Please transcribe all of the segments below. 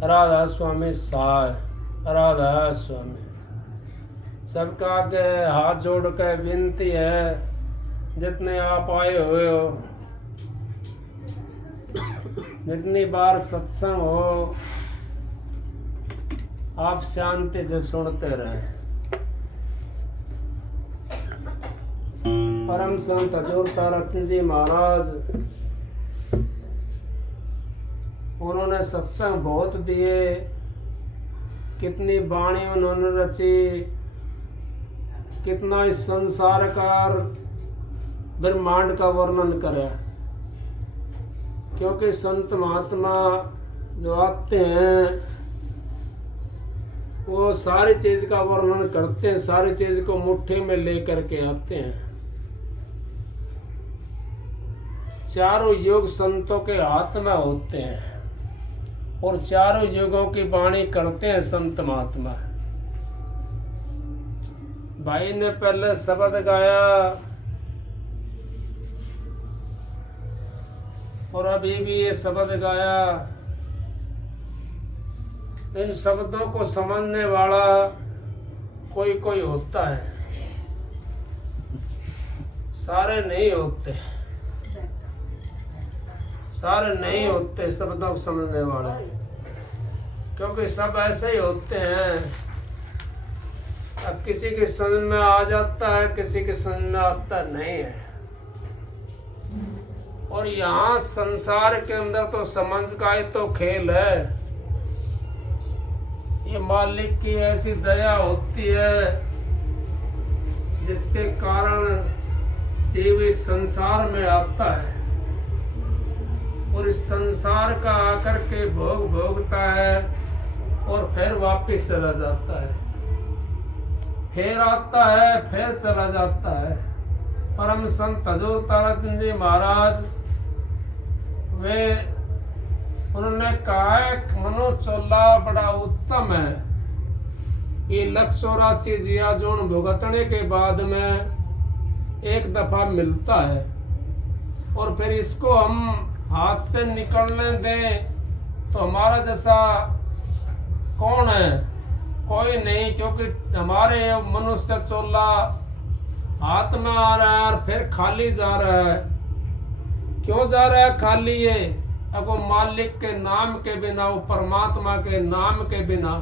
राधा स्वामी साय, राधा स्वामी। सबका के हाथ जोड़ के विनती है, जितने आप आए हुए हो, जितनी बार सत्संग हो, आप शांति से सुनते रहें। परम संत हजूर ताराचंद जी महाराज, उन्होंने सत्संग बहुत दिए, कितनी वाणी उन्होंने रची, कितना इस संसार का ब्रह्मांड का वर्णन करे। क्योंकि संत महात्मा जो आते हैं वो सारी चीज का वर्णन करते हैं, सारी चीज को मुट्ठी में लेकर के आते हैं। चारों युग संतों के हाथ में होते हैं और चारों युगों की वाणी करते हैं संत महात्मा। भाई ने पहले शब्द गाया और अभी भी ये शब्द गाया। इन शब्दों को समझने वाला कोई कोई होता है, सारे नहीं होते, सारे नहीं होते शब्दों को समझने वाले। क्योंकि सब ऐसे ही होते हैं, अब किसी के समझ में आ जाता है, किसी के समझ में आता नहीं है। और यहाँ संसार के अंदर तो समझ का ही तो खेल है। ये मालिक की ऐसी दया होती है जिसके कारण जीव इस संसार में आता है और इस संसार का आकर के भोग भोगता है और फिर वापिस चला जाता है, फिर आता है, फिर चला जाता है। परम संत हजूर ताराचंद जी महाराज वे उन्होंने कहा है मनोचोला बड़ा उत्तम है। ये 184 जिया जोन भुगतने के बाद में एक दफा मिलता है और फिर इसको हम हाथ से निकलने दें तो हमारा जैसा कौन है? कोई नहीं। क्योंकि हमारे मनुष्य चोला हाथ में आ रहा है और फिर खाली जा रहा है। क्यों जा रहा है खाली? ये अब वो मालिक के नाम के बिना, वो परमात्मा के नाम के बिना,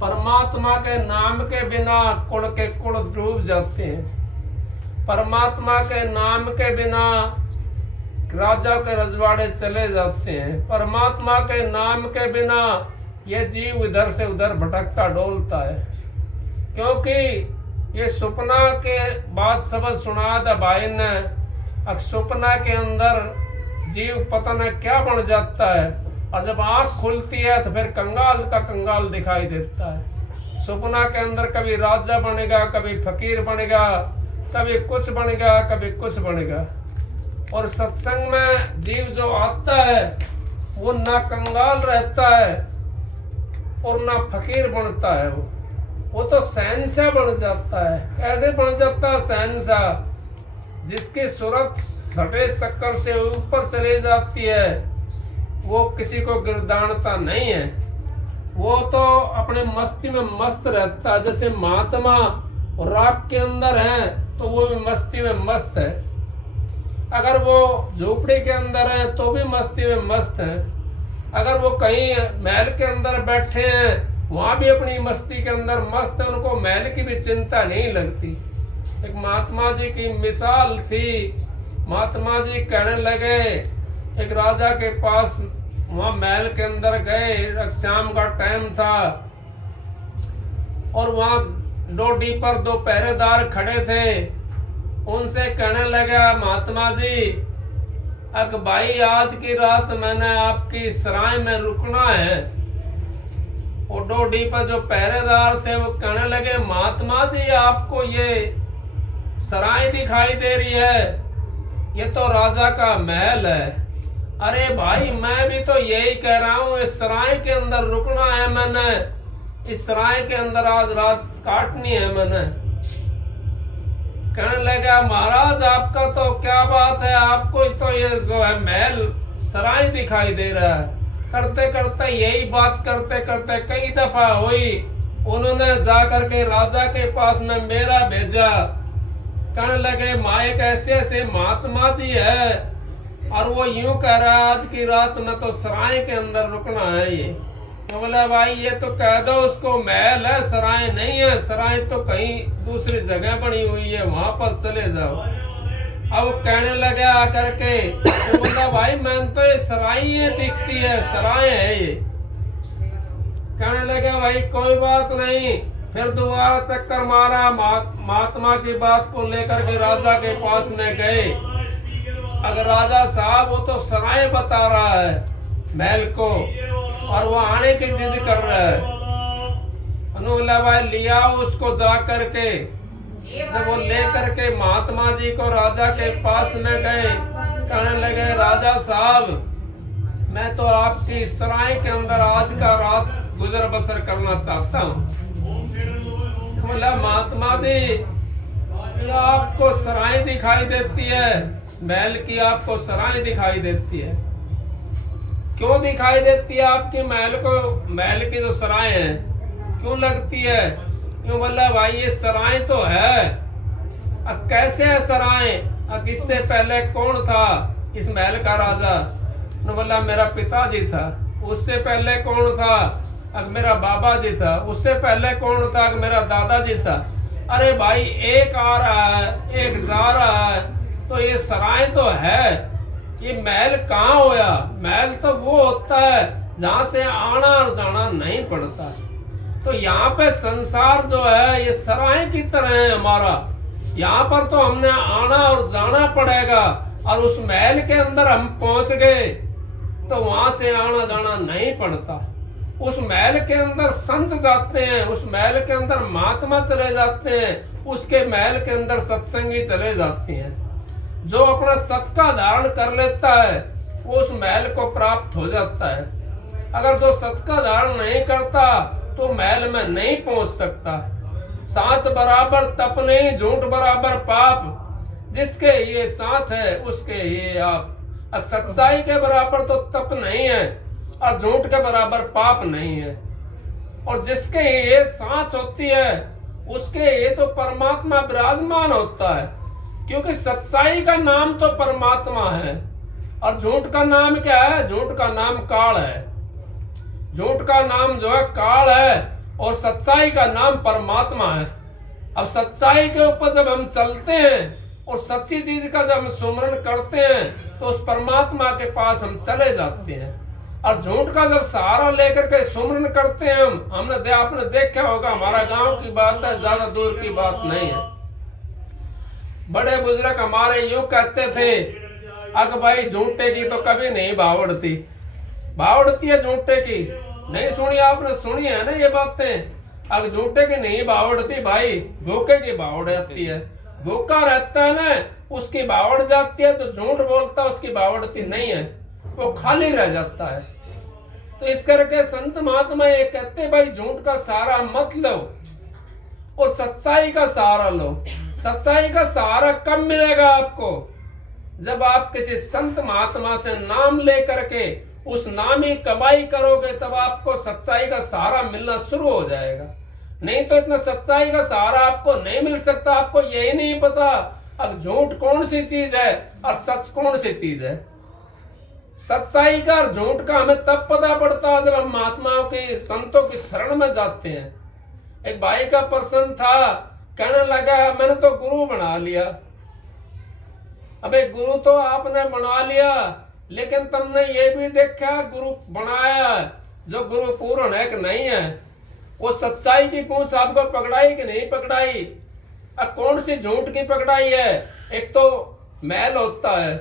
परमात्मा के नाम के बिना कुड़ के कुड़ डूब जाते हैं। परमात्मा के नाम के बिना राजा के रजवाड़े चले जाते हैं। परमात्मा के नाम के बिना ये जीव इधर से उधर भटकता डोलता है। क्योंकि ये सपना के बाद सबक सुना था भाई ने। अब सपना के अंदर जीव पता न क्या बन जाता है और जब आंख खुलती है तो फिर कंगाल का कंगाल दिखाई देता है। सपना के अंदर कभी राजा बनेगा, कभी फकीर बनेगा, कभी कुछ बनेगा, कभी कुछ बनेगा। और सत्संग में जीव जो आता है वो ना कंगाल रहता है और ना फकीर बनता है। वो तो शहंशाह बन जाता है। कैसे बन जाता है शहंशाह? जिसकी सूरत छठे शक्कर से ऊपर चली जाती है वो किसी को गिरदानता नहीं है। वो तो अपने मस्ती में मस्त रहता है। जैसे महात्मा राग के अंदर है तो वो भी मस्ती में मस्त है। अगर वो झोपड़ी के अंदर है तो भी मस्ती में मस्त है। अगर वो कहीं महल के अंदर बैठे हैं वहाँ भी अपनी मस्ती के अंदर मस्त है। उनको महल की भी चिंता नहीं लगती। एक महात्मा जी की मिसाल थी। महात्मा जी कहने लगे, एक राजा के पास वहाँ महल के अंदर गए, शाम का टाइम था और वहाँ डोडी पर 2 पहरेदार खड़े थे। उनसे कहने लगा महात्मा जी, अक भाई आज की रात मैंने आपकी सराय में रुकना है। वो डोडी पर जो पहरेदार थे वो कहने लगे महात्मा जी आपको ये सराय दिखाई दे रही है, ये तो राजा का महल है। अरे भाई मैं भी तो यही कह रहा हूँ, इस सराय के अंदर रुकना है मैंने, इस सराय के अंदर आज रात काटनी है मैंने। कहने लगा महाराज आपका तो क्या बात है, आपको तो ये जो है महल सराय दिखाई दे रहा है। करते करते यही बात करते करते कई दफा हुई। उन्होंने जाकर के राजा के पास में मेरा भेजा। कहने लगे माइक ऐसे ऐसे महात्मा जी है और वो यूं कह रहा है आज की रात में तो सराय के अंदर रुकना है। ये तो बोला भाई ये तो कह दो उसको महल है, सराय नहीं है, सराय तो कहीं दूसरी जगह बनी हुई है, वहां पर चले जाओ। अब कहने लगे आकर के, तो बोला भाई मैंने तो ये सराय ही दिखती है, सराय है ये। कहने लगे भाई कोई बात नहीं। फिर दोबारा चक्कर मारा, महात्मा की बात को लेकर के राजा के पास में गए। अगर राजा साहब वो तो सराय बता रहा है महल को और वो आने की जिद कर रहा है। अनुला भाई लिया उसको जा करके। जब वो लेकर के महात्मा जी को राजा के पास में गए, कहने लगे राजा साहब मैं तो आपकी सराय के अंदर आज का रात गुजर बसर करना चाहता हूँ। बोला महात्मा जी आपको सराय दिखाई देती है, महल की आपको सराय दिखाई देती है, क्यों दिखाई देती है आपकी महल को? महल की जो सराय है क्यों लगती है? क्यों? बोला भाई ये सराय तो है। अब कैसे है सराय? अब इससे पहले कौन था इस महल का राजा? ने बोला मेरा पिताजी था। उससे पहले कौन था? अब मेरा बाबा जी था। उससे पहले कौन था? मेरा दादाजी था। अरे भाई एक आ रहा है एक जा रहा है, तो ये सराय तो है, ये महल कहाँ होया? महल तो वो होता है जहाँ से आना और जाना नहीं पड़ता। तो यहाँ पे संसार जो है ये सराय की तरह है हमारा। यहाँ पर तो हमने आना और जाना पड़ेगा, और उस महल के अंदर हम पहुंच गए तो वहां से आना जाना नहीं पड़ता। उस महल के अंदर संत जाते हैं, उस महल के अंदर महात्मा चले जाते हैं, उसके महल के अंदर सत्संगी चले जाते हैं। जो अपना सत का धारण कर लेता है वो उस महल को प्राप्त हो जाता है। अगर जो सत का धारण नहीं करता तो महल में नहीं पहुंच सकता। सांच बराबर तप नहीं, झूठ बराबर पाप, जिसके ये सांच है उसके ये आप। और सच्चाई के बराबर तो तप नहीं है और झूठ के बराबर पाप नहीं है। और जिसके ये सांच होती है उसके ये तो परमात्मा विराजमान होता है, क्योंकि सच्चाई का नाम तो परमात्मा है और झूठ का नाम क्या है? झूठ का नाम काल है। झूठ का नाम जो है काल है और सच्चाई का नाम परमात्मा है। अब सच्चाई के ऊपर जब हम चलते हैं और सच्ची चीज का जब हम सुमरण करते हैं तो उस परमात्मा के पास हम चले जाते हैं। और झूठ का जब सहारा लेकर के सुमरण करते हैं आपने देखा होगा, हमारा गांव की बात है, ज्यादा दूर की बात नहीं है। बड़े बुजुर्ग हमारे यूं कहते थे, अग भाई झूठे की तो कभी नहीं बावड़ती। बावड़ती है झूठे की? नहीं सुनी आपने? सुनी है ना ये बातें? अगर झूठे की नहीं बावड़ती भाई, भूखे की बावड़ जाती है। भूखा रहता है ना उसकी बावड़ जाती है, जो झूठ बोलता है उसकी बावड़ती नहीं है, वो खाली रह जाता है। तो इस करके संत महात्मा ये कहते भाई झूठ का सहारा मत लो और सच्चाई का सहारा लो। सच्चाई का सहारा कब मिलेगा आपको? जब आप किसी संत महात्मा से नाम लेकर के उस नाम ही कमाई करोगे, तब आपको सच्चाई का सहारा मिलना शुरू हो जाएगा। नहीं तो इतना सच्चाई का सहारा आपको नहीं मिल सकता। आपको यही नहीं पता अब झूठ कौन सी चीज है और सच कौन सी चीज है। सच्चाई का और झूठ का हमें तब पता पड़ता है जब हम महात्माओं के संतों की शरण में जाते हैं। एक भाई का प्रश्न था, कहने लगा मैंने तो गुरु बना लिया। अबे गुरु तो आपने बना लिया, लेकिन तुमने ये भी देखा गुरु बनाया जो गुरु पूर्ण है कि नहीं है? वो सच्चाई की पूंछ आपको पकड़ाई कि नहीं पकड़ाई? अब कौन सी झूठ की पकड़ाई है? एक तो महल होता है,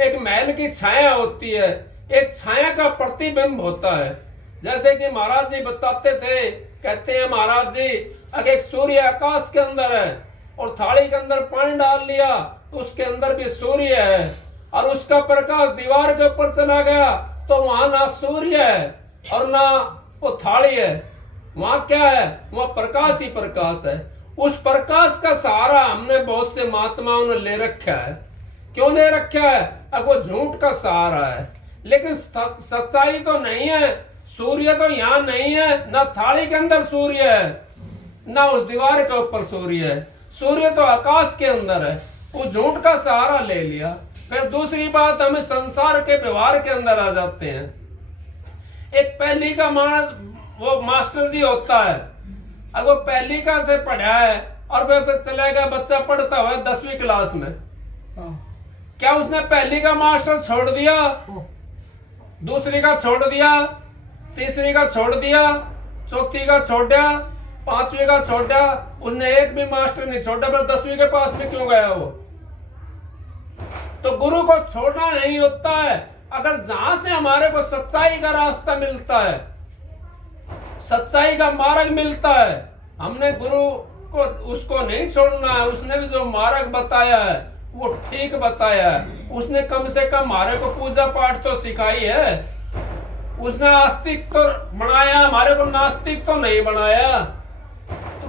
एक महल की छाया होती है, एक छाया का प्रतिबिंब होता है। जैसे कि महाराज जी बताते थे, कहते हैं महाराज जी अगर एक सूर्य आकाश के अंदर है और थाली के अंदर पानी डाल लिया तो उसके अंदर भी सूर्य है, और उसका प्रकाश दीवार के ऊपर चला गया तो वहां ना सूर्य है और ना वो थाली है, वहां क्या है? वह प्रकाश ही प्रकाश है। उस प्रकाश का सहारा हमने बहुत से महात्माओं ने ले रखा है। क्यों ले रखा है? अब वो झूठ का सहारा है। लेकिन सच्चाई तो नहीं है। सूर्य तो यहाँ नहीं है, ना थाली के अंदर सूर्य है, ना उस दीवार के ऊपर सूर्य है। सूर्य तो आकाश के अंदर है। वो झूठ का सहारा ले लिया। फिर दूसरी बात, हमें संसार के व्यवहार के अंदर आ जाते हैं। एक पहली का वो मास्टर जी होता है, अब वो पहली का से पढ़ा है और फिर चला गया, बच्चा पढ़ता हुआ 10वीं क्लास में। क्या उसने पहली का मास्टर छोड़ दिया, दूसरी का छोड़ दिया, तीसरी का छोड़ दिया, चौथी का छोड़ दिया, 5वीं का छोड़ दिया? उसने एक भी मास्टर नहीं छोड़ा। फिर 10वीं के पास में क्यों गया वो? तो गुरु को छोड़ना नहीं होता है। अगर जहां से हमारे को सच्चाई का रास्ता मिलता है, सच्चाई का मार्ग मिलता है, हमने गुरु को उसको नहीं छोड़ना है। उसने भी जो मार्ग बताया है वो ठीक बताया है। उसने कम से कम हमारे को पूजा पाठ तो सिखाई है। उसने आस्तिक तो बनाया, हमारे को नास्तिक तो नहीं बनाया। तो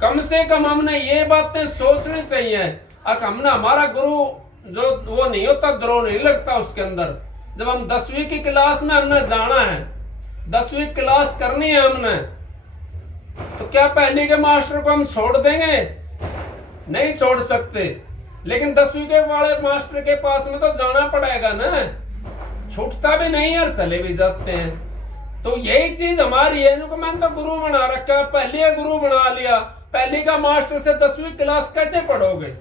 कम से कम हमने ये बातें सोचनी चाहिए। अगर हमने हमारा गुरु जो वो नहीं होता, द्रोह नहीं लगता उसके अंदर। जब हम 10वीं की क्लास में हमने जाना है, 10वीं क्लास करनी है हमने, तो क्या पहली के मास्टर को हम छोड़ देंगे? नहीं छोड़ सकते। लेकिन 10वीं के वाले मास्टर के पास में तो जाना पड़ेगा ना। छूटता भी नहीं और चले भी जाते हैं। तो यही चीज हमारी है। मैंने तो गुरु बना रखा, पहले गुरु बना लिया। पहली का मास्टर से 10वीं क्लास कैसे पढ़ोगे?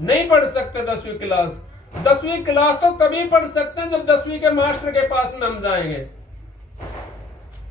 नहीं पढ़ सकते 10वीं क्लास। 10वीं क्लास तो तभी पढ़ सकते हैं जब 10वीं के मास्टर के पास में हम जाएंगे,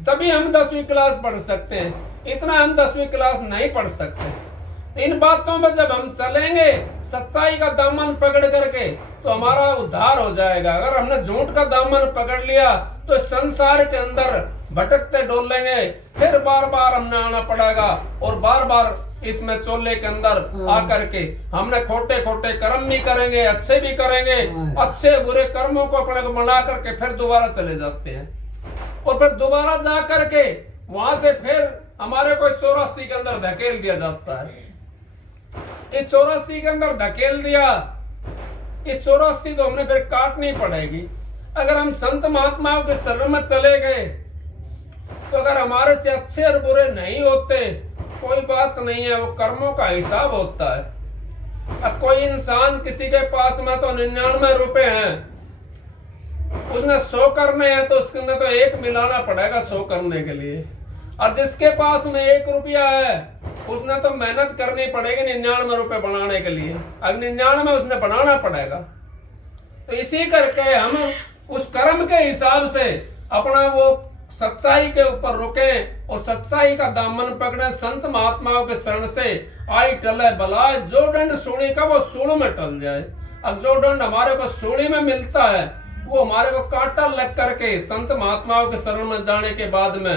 तभी हम 10वीं क्लास पढ़ सकते हैं। इतना हम 10वीं क्लास नहीं पढ़ सकते। इन बातों में जब हम चलेंगे सच्चाई का दामन पकड़ करके, तो हमारा उद्धार हो जाएगा। अगर हमने झूठ का दामन पकड़ लिया तो संसार के अंदर भटकते डोलेंगे। फिर बार बार हमने आना पड़ेगा और बार बार इसमें चोले के अंदर आकर के हमने खोटे खोटे कर्म भी करेंगे, अच्छे भी करेंगे। अच्छे बुरे कर्मों को अपने को बना करके फिर दोबारा चले जाते हैं। और फिर दोबारा जा करके वहां से फिर हमारे को 84 के अंदर धकेल दिया जाता है। इस 84 के अंदर धकेल दिया, इस 84 तो हमने फिर काटनी पड़ेगी। अगर हम संत महात्माओं के शरण में चले गए, तो अगर हमारे से अच्छे और बुरे नहीं होते, कोई बात नहीं है, वो कर्मों का हिसाब होता है। अब कोई इंसान किसी के पास में तो 99 रुपए हैं, उसने 100 करने हैं, तो उसके अंदर तो 1 मिलाना पड़ेगा 100 करने के लिए। और जिसके पास में 1 रुपया है, उसने तो मेहनत करनी पड़ेगी 99 रुपए बनाने के लिए। अब 99 उसने बनाना पड़ेगा। तो इसी करके हम उस कर्म के हिसाब से अपना वो सच्चाई के ऊपर रुके और सच्चाई का दामन पकड़े। संत महात्माओं के शरण से आई टले बलाय, जो दंड सूली का वो सूल में टल जाए। अब जो दंड हमारे को सूली में मिलता है, वो हमारे को कांटा लग करके संत महात्माओं के शरण में जाने के बाद में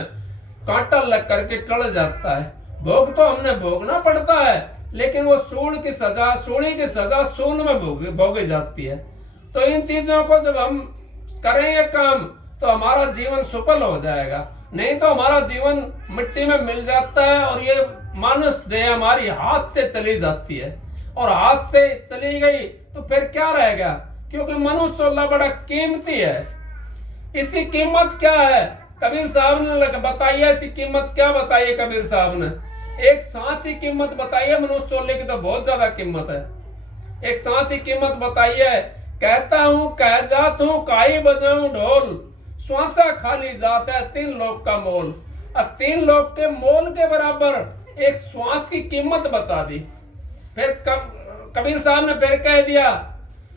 कांटा लग करके टल जाता है। भोग तो हमने भोगना पड़ता है, लेकिन वो सूली की सजा सूल में भोगी जाती है। तो इन चीजों को जब हम करेंगे काम, तो हमारा जीवन सफल हो जाएगा। नहीं तो हमारा जीवन मिट्टी में मिल जाता है और ये मानस देह हमारी हाथ से चली जाती है। और हाथ से चली गई तो फिर क्या रहेगा? क्योंकि मनुष्य चोला बड़ा कीमती है। इसकी कीमत क्या है? कबीर साहब ने बताइए इसकी कीमत क्या बताई है कबीर साहब ने? एक सांस की कीमत बताई है। मनुष्य चोले की तो बहुत ज्यादा कीमत है। एक सांस की कीमत बताई है। कहता हूं कह जात हूं काई बजाऊं ढोल, श्वासा खाली जाता है 3 लोग का मोल। अब 3 लोग के मोल के बराबर एक श्वास की कीमत बता दी। फिर कबीर साहब ने फिर कह दिया,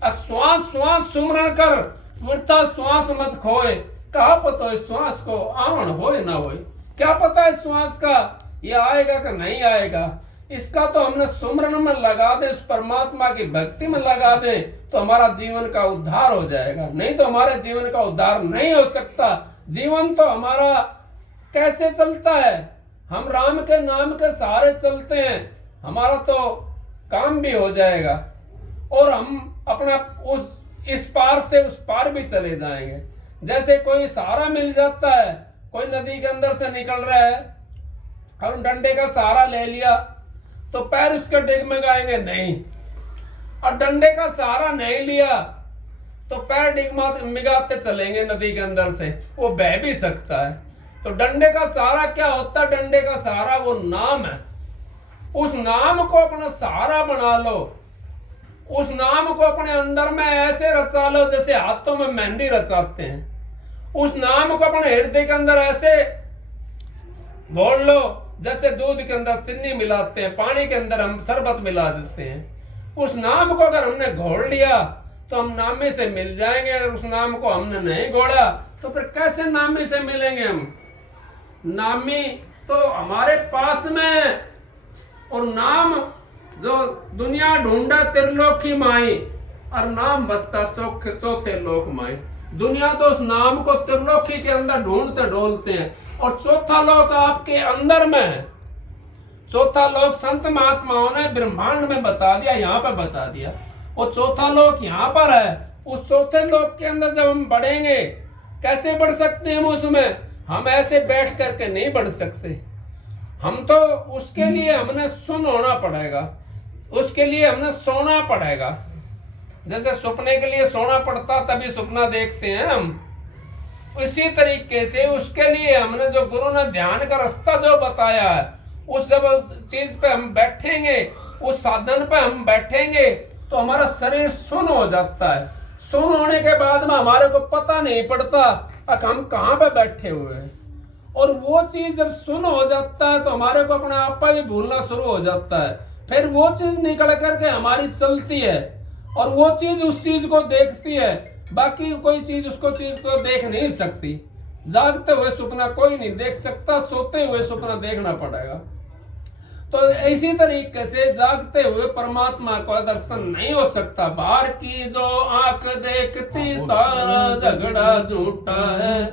अब श्वास श्वास सुमरण कर, वृथा श्वास मत खोए। कहा पता है श्वास को आवन होए ना होए? क्या पता है श्वास का ये आएगा कि नहीं आएगा? इसका तो हमने सुमरण में लगा दे, उस परमात्मा की भक्ति में लगा दे, तो हमारा जीवन का उद्धार हो जाएगा। नहीं तो हमारे जीवन का उद्धार नहीं हो सकता। जीवन तो हमारा कैसे चलता है? हम राम के नाम के सहारे चलते हैं, हमारा तो काम भी हो जाएगा और हम अपना इस पार से उस पार भी चले जाएंगे। जैसे कोई सहारा मिल जाता है, कोई नदी के अंदर से निकल रहा है, हम डंडे का सहारा ले लिया तो पैर उसके डिग में गाएंगे नहीं। और डंडे का सहारा नहीं लिया तो पैर मिगाते चलेंगे नदी के अंदर से, वो बह भी सकता है। तो डंडे का सहारा क्या होता है? डंडे का सहारा वो नाम है। उस नाम को अपना सहारा बना लो, उस नाम को अपने अंदर में ऐसे रचा लो जैसे हाथों में मेहंदी रचाते हैं। उस नाम को अपने हृदय के अंदर ऐसे घोल लो जैसे दूध के अंदर चीनी मिलाते हैं, पानी के अंदर हम शरबत मिला देते हैं। उस नाम को अगर हमने घोल लिया तो हम नामी से मिल जाएंगे। अगर उस नाम को हमने नहीं घोड़ा तो फिर कैसे नामी से मिलेंगे हम? नामी तो हमारे पास में है, और नाम जो दुनिया ढूंढा त्रिलोकी माई, और नाम बसता चौथे लोक माई। दुनिया तो उस नाम को त्रिलोकी के अंदर ढूंढते ढोलते हैं, और चौथा लोक आपके अंदर में है। चौथा लोक संत महात्माओं ने ब्रह्मांड में बता दिया, यहाँ पर बता दिया। और चौथा लोक यहाँ पर है। उस चौथे लोक के अंदर जब हम बढ़ेंगे, कैसे बढ़ सकते हैं हम उसमें? हम ऐसे बैठ करके नहीं बढ़ सकते। हम तो उसके लिए हमने सुन होना पड़ेगा, उसके लिए हमने सोना पड़ेगा। जैसे सपने के लिए सोना पड़ता तभी सपना देखते हैं हम, इसी तरीके से उसके लिए हमने जो गुरु ने ध्यान का रास्ता जो बताया है, उस जब चीज पे हम बैठेंगे, उस साधन पे हम बैठेंगे तो हमारा शरीर सुन हो जाता है। सुन होने के बाद में हमारे को पता नहीं पड़ता हम कहाँ पे बैठे हुए हैं। और वो चीज जब सुन हो जाता है तो हमारे को अपने आप पर भी भूलना शुरू हो जाता है। फिर वो चीज निकल करके हमारी चलती है, और वो चीज उस चीज को देखती है, बाकी कोई चीज उसको चीज को देख नहीं सकती। जागते हुए सपना कोई नहीं देख सकता, सोते हुए सपना देखना पड़ेगा। तो इसी तरीके से जागते हुए परमात्मा का दर्शन नहीं हो सकता। बाहर की जो आंख देखती सारा झगड़ा झूठा है,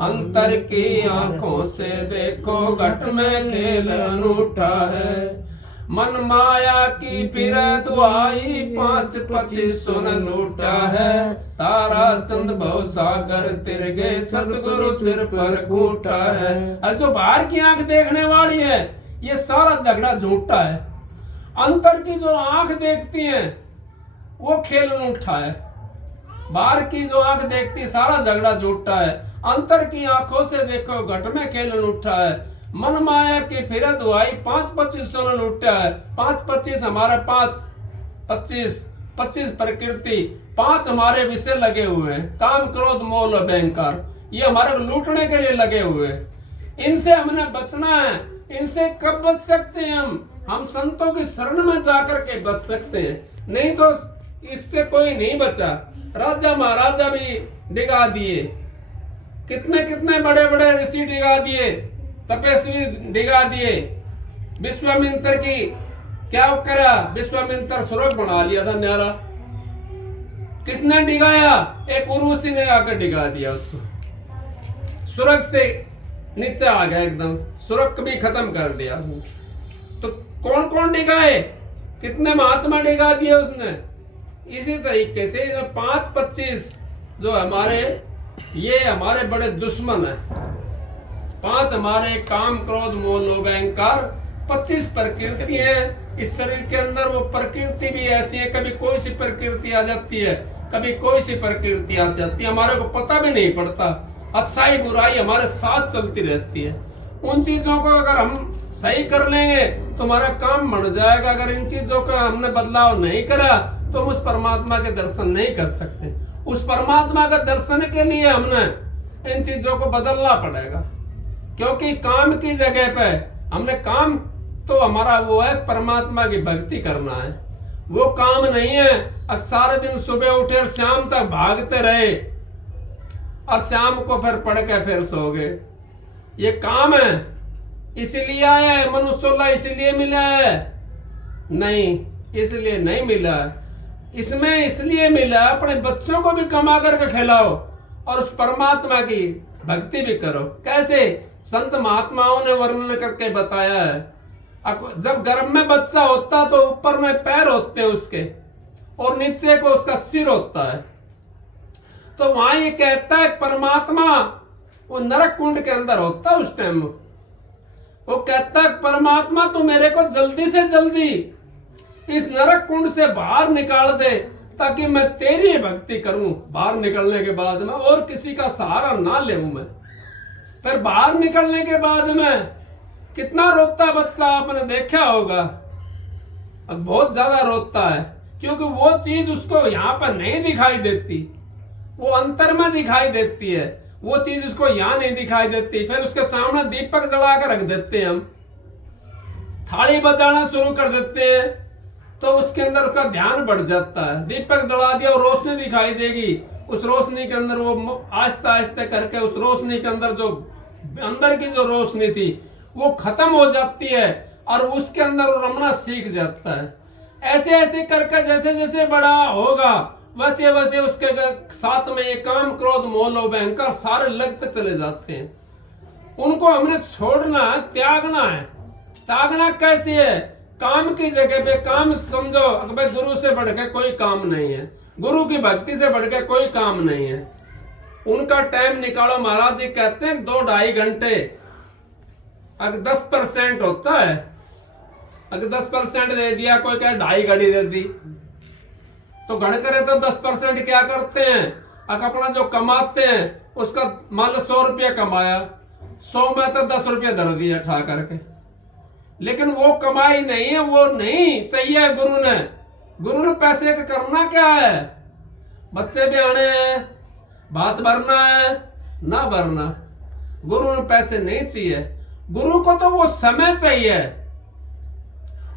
अंतर की आंखों से देखो घट में खेल अनूठा है। मन माया की फिर दुआई 5-25 सुन लूटा है, तारा चंद भव सागर तिर गए सतगुरु सिर पर कूटा है। और जो बाहर की आंख देखने वाली है ये सारा झगड़ा झूठा है। अंतर की जो आंख देखती है वो खेल अनूठा है। बाहर की जो आंख देखती सारा झगड़ा झूठा है, अंतर की आंखों से देखो घट में खेल अनूठा है। मन माया की फिर दुआई 5-25 सुन लूटा है। 5-25 हमारे 5-25 प्रकृति, 5 हमारे विषय लगे हुए हैं, काम क्रोध मोह लोभ अहंकार, ये हमारे लूटने के लिए लगे हुए हैं। इनसे हमने बचना है। इनसे कब बच सकते हैं हम संतों की शरण में जाकर के बच सकते हैं, नहीं तो इससे कोई नहीं बचा। राजा महाराजा भी डिगा दिए, कितने कितने बड़े बड़े ऋषि डिगा दिए, तपस्वी डिगा दिए। विश्वामित्र की क्या करा? विश्वामित्र स्वर्ग बना लिया था न्यारा। किसने डिगाया? एक उर्वशी ने आकर डिगा दिया उसको, स्वर्ग से नीचे आ गया, एकदम स्वर्ग भी खत्म कर दिया। तो कौन कौन डिगाए? कितने महात्मा डिगा दिए उसने। इसी तरीके से 5-25 जो हमारे ये हमारे बड़े दुश्मन है। 5 हमारे काम क्रोध मोह लोभ अहंकार, 25 प्रकृति है इस शरीर के अंदर। वो प्रकृति भी ऐसी है, कभी कोई सी प्रकृति आ जाती है, कभी कोई सी प्रकृति आ जाती है, हमारे को पता भी नहीं पड़ता। अच्छाई बुराई हमारे साथ चलती रहती है। उन चीजों को अगर हम सही कर लेंगे तो हमारा काम बन जाएगा। अगर इन चीजों का हमने बदलाव नहीं करा तो हम उस परमात्मा के दर्शन नहीं कर सकते। उस परमात्मा का दर्शन के लिए हमने इन चीजों को बदलना पड़ेगा, क्योंकि काम की जगह पे हमने काम तो हमारा वो है परमात्मा की भक्ति करना है, वो काम नहीं है। अब सारे दिन सुबह उठे और शाम तक भागते रहे और शाम को फिर पढ़ के फिर सो गए, ये काम है। इसलिए आया है मनुष्य, इसलिए मिला है? नहीं, इसलिए नहीं मिला। इसमें इसलिए मिला अपने बच्चों को भी कमा करके खिलाओ और उस परमात्मा की भक्ति भी करो। कैसे? संत महात्माओं ने वर्णन करके बताया है। जब गर्भ में बच्चा होता तो ऊपर में पैर होते उसके और नीचे को उसका सिर होता है। तो वहां ये कहता है परमात्मा वो नरक कुंड के अंदर होता है उस टाइम। वो कहता है परमात्मा तू मेरे को जल्दी से जल्दी इस नरक कुंड से बाहर निकाल दे ताकि मैं तेरी भक्ति करूं बाहर निकलने के बाद में, और किसी का सहारा ना ले मैं। फिर बाहर निकलने के बाद में कितना रोता बच्चा आपने देखा होगा, अब बहुत ज्यादा रोता है, क्योंकि वो चीज उसको यहाँ पर नहीं दिखाई देती, वो अंतर में दिखाई देती है, वो चीज उसको यहाँ नहीं दिखाई देती। फिर उसके सामने दीपक जला कर रख देते हैं हम, थाली बजाना शुरू कर देते हैं, तो उसके अंदर उसका ध्यान बढ़ जाता है। दीपक जला दिया और रोशनी दिखाई देगी, उस रोशनी के अंदर वो आहिस्ता आहिस्ता करके उस रोशनी के अंदर जो अंदर की जो रोशनी थी वो खत्म हो जाती है, और उसके अंदर वो रमना सीख जाता है। ऐसे ऐसे करके जैसे जैसे बड़ा होगा वैसे वैसे उसके साथ में ये काम क्रोध मोह लोभ अहंकार सारे लगते चले जाते हैं। उनको हमने छोड़ना है, त्यागना है। त्यागना कैसे है? काम की जगह पे काम समझो, भाई गुरु से बढ़ के कोई काम नहीं है, गुरु की भक्ति से बढ़ के कोई काम नहीं है। उनका टाइम निकालो। महाराज जी कहते हैं 2-2.5 घंटे, अगर 10% होता है, अगर 10% दे दिया, कोई कहे 2.5 घड़ी दे दी, तो घड़ करे तो 10% क्या करते हैं, अगर अपना जो कमाते हैं उसका मान लो 100 रुपया कमाया, 100 में तो 10 रुपया धर दिया ठा करके, लेकिन वो कमाई नहीं है, वो नहीं चाहिए गुरु ने। गुरु ने पैसे का करना क्या है? बच्चे भी आने हैं, बात भरना है ना भरना, गुरु ने पैसे नहीं चाहिए। गुरु को तो वो समय चाहिए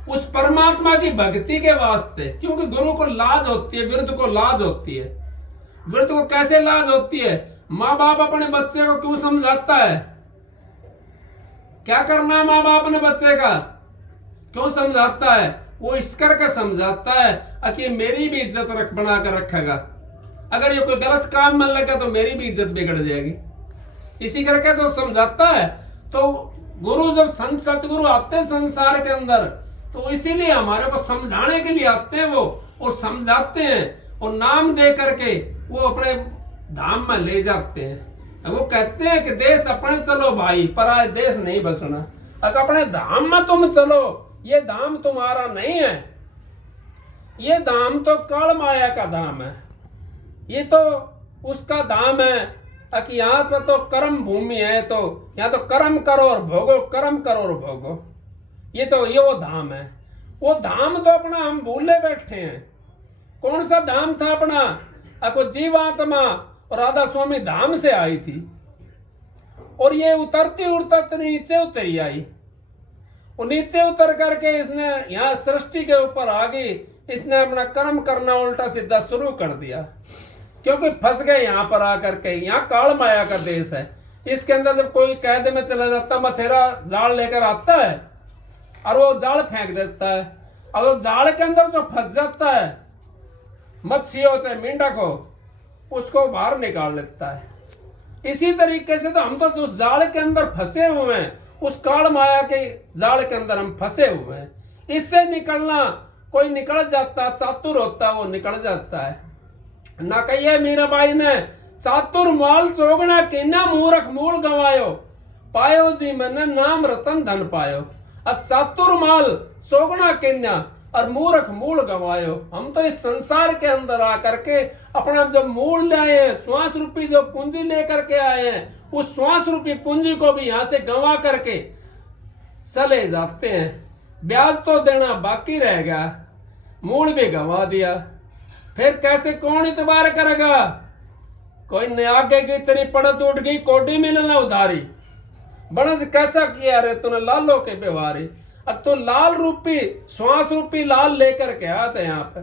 उस परमात्मा की भक्ति के वास्ते, क्योंकि गुरु को लाज होती है, वृद्ध को लाज होती है। वृद्ध को कैसे लाज होती है? माँ बाप अपने बच्चे को क्यों समझाता है? क्या करना माँ बाप ने बच्चे का क्यों समझाता है? वो इस करके समझाता है कि मेरी भी इज्जत बना कर रखेगा, अगर ये कोई गलत काम में लगा तो मेरी भी इज्जत बिगड़ जाएगी, इसी करके तो समझाता है। तो गुरु जब संत सतगुरु आते हैं संसार के अंदर, तो इसीलिए हमारे को समझाने के लिए आते हैं वो, और समझाते हैं, और नाम दे करके वो अपने धाम में ले जाते हैं। वो कहते हैं कि देश अपने चलो भाई, पराए देश नहीं बसना। अगर अपने धाम में तुम चलो, ये धाम तुम्हारा नहीं है, ये धाम तो काल माया का धाम है, ये तो उसका धाम है कि यहाँ पर तो कर्म भूमि है, तो यहाँ तो कर्म करो और भोगो, कर्म करो और भोगो, ये तो ये वो धाम है। वो धाम तो अपना हम भूले बैठे हैं। कौन सा धाम था अपना? को जीवात्मा और राधा स्वामी धाम से आई थी, और ये उतरती उतरती नीचे उतरी आई, और नीचे उतर करके इसने यहाँ सृष्टि के ऊपर आ गई, इसने अपना कर्म करना उल्टा सीधा शुरू कर दिया, क्योंकि फंस गए यहाँ पर आकर के। यहाँ काल माया का देश है, इसके अंदर जब कोई कैद में चला जाता, मछेरा जाल लेकर आता है और वो जाल फेंक देता है, और वो जाल के अंदर जो फंस जाता है, मच्छी हो चाहे मेंढक हो, उसको बाहर निकाल लेता है। इसी तरीके से तो हम तो उस जाल के अंदर फंसे हुए हैं, उस काल माया के जाल के अंदर हम फंसे हुए हैं। इससे निकलना, कोई निकल जाता, चातुर होता है वो निकल जाता है। ना कहिए मीराबाई ने, चातुर माल चोगना किन्ना मूर्ख मूल गवायो, पायो जी मैंने नाम रतन धन पायो। अब चातुर माल चोगना किन्ना और मूर्ख मूल गवायो। हम तो इस संसार के अंदर आकर के अपना जो मूल ले आए हैं, श्वास रूपी जो पूंजी लेकर के आए हैं, उस श्वास रूपी पूंजी को भी यहाँ से गंवा करके चले जाते हैं। ब्याज तो देना बाकी रह गया, मूल भी गंवा दिया, फिर कैसे कौन इतबार करेगा? कोई ने आगे की तेरी पड़त उठ गई, कोडी मिलना उधारी, बनस कैसा किया रे तूने लालों के व्यवहारी। अब तो लाल रूपी श्वास रूपी लाल लेकर के आया था यहाँ पे,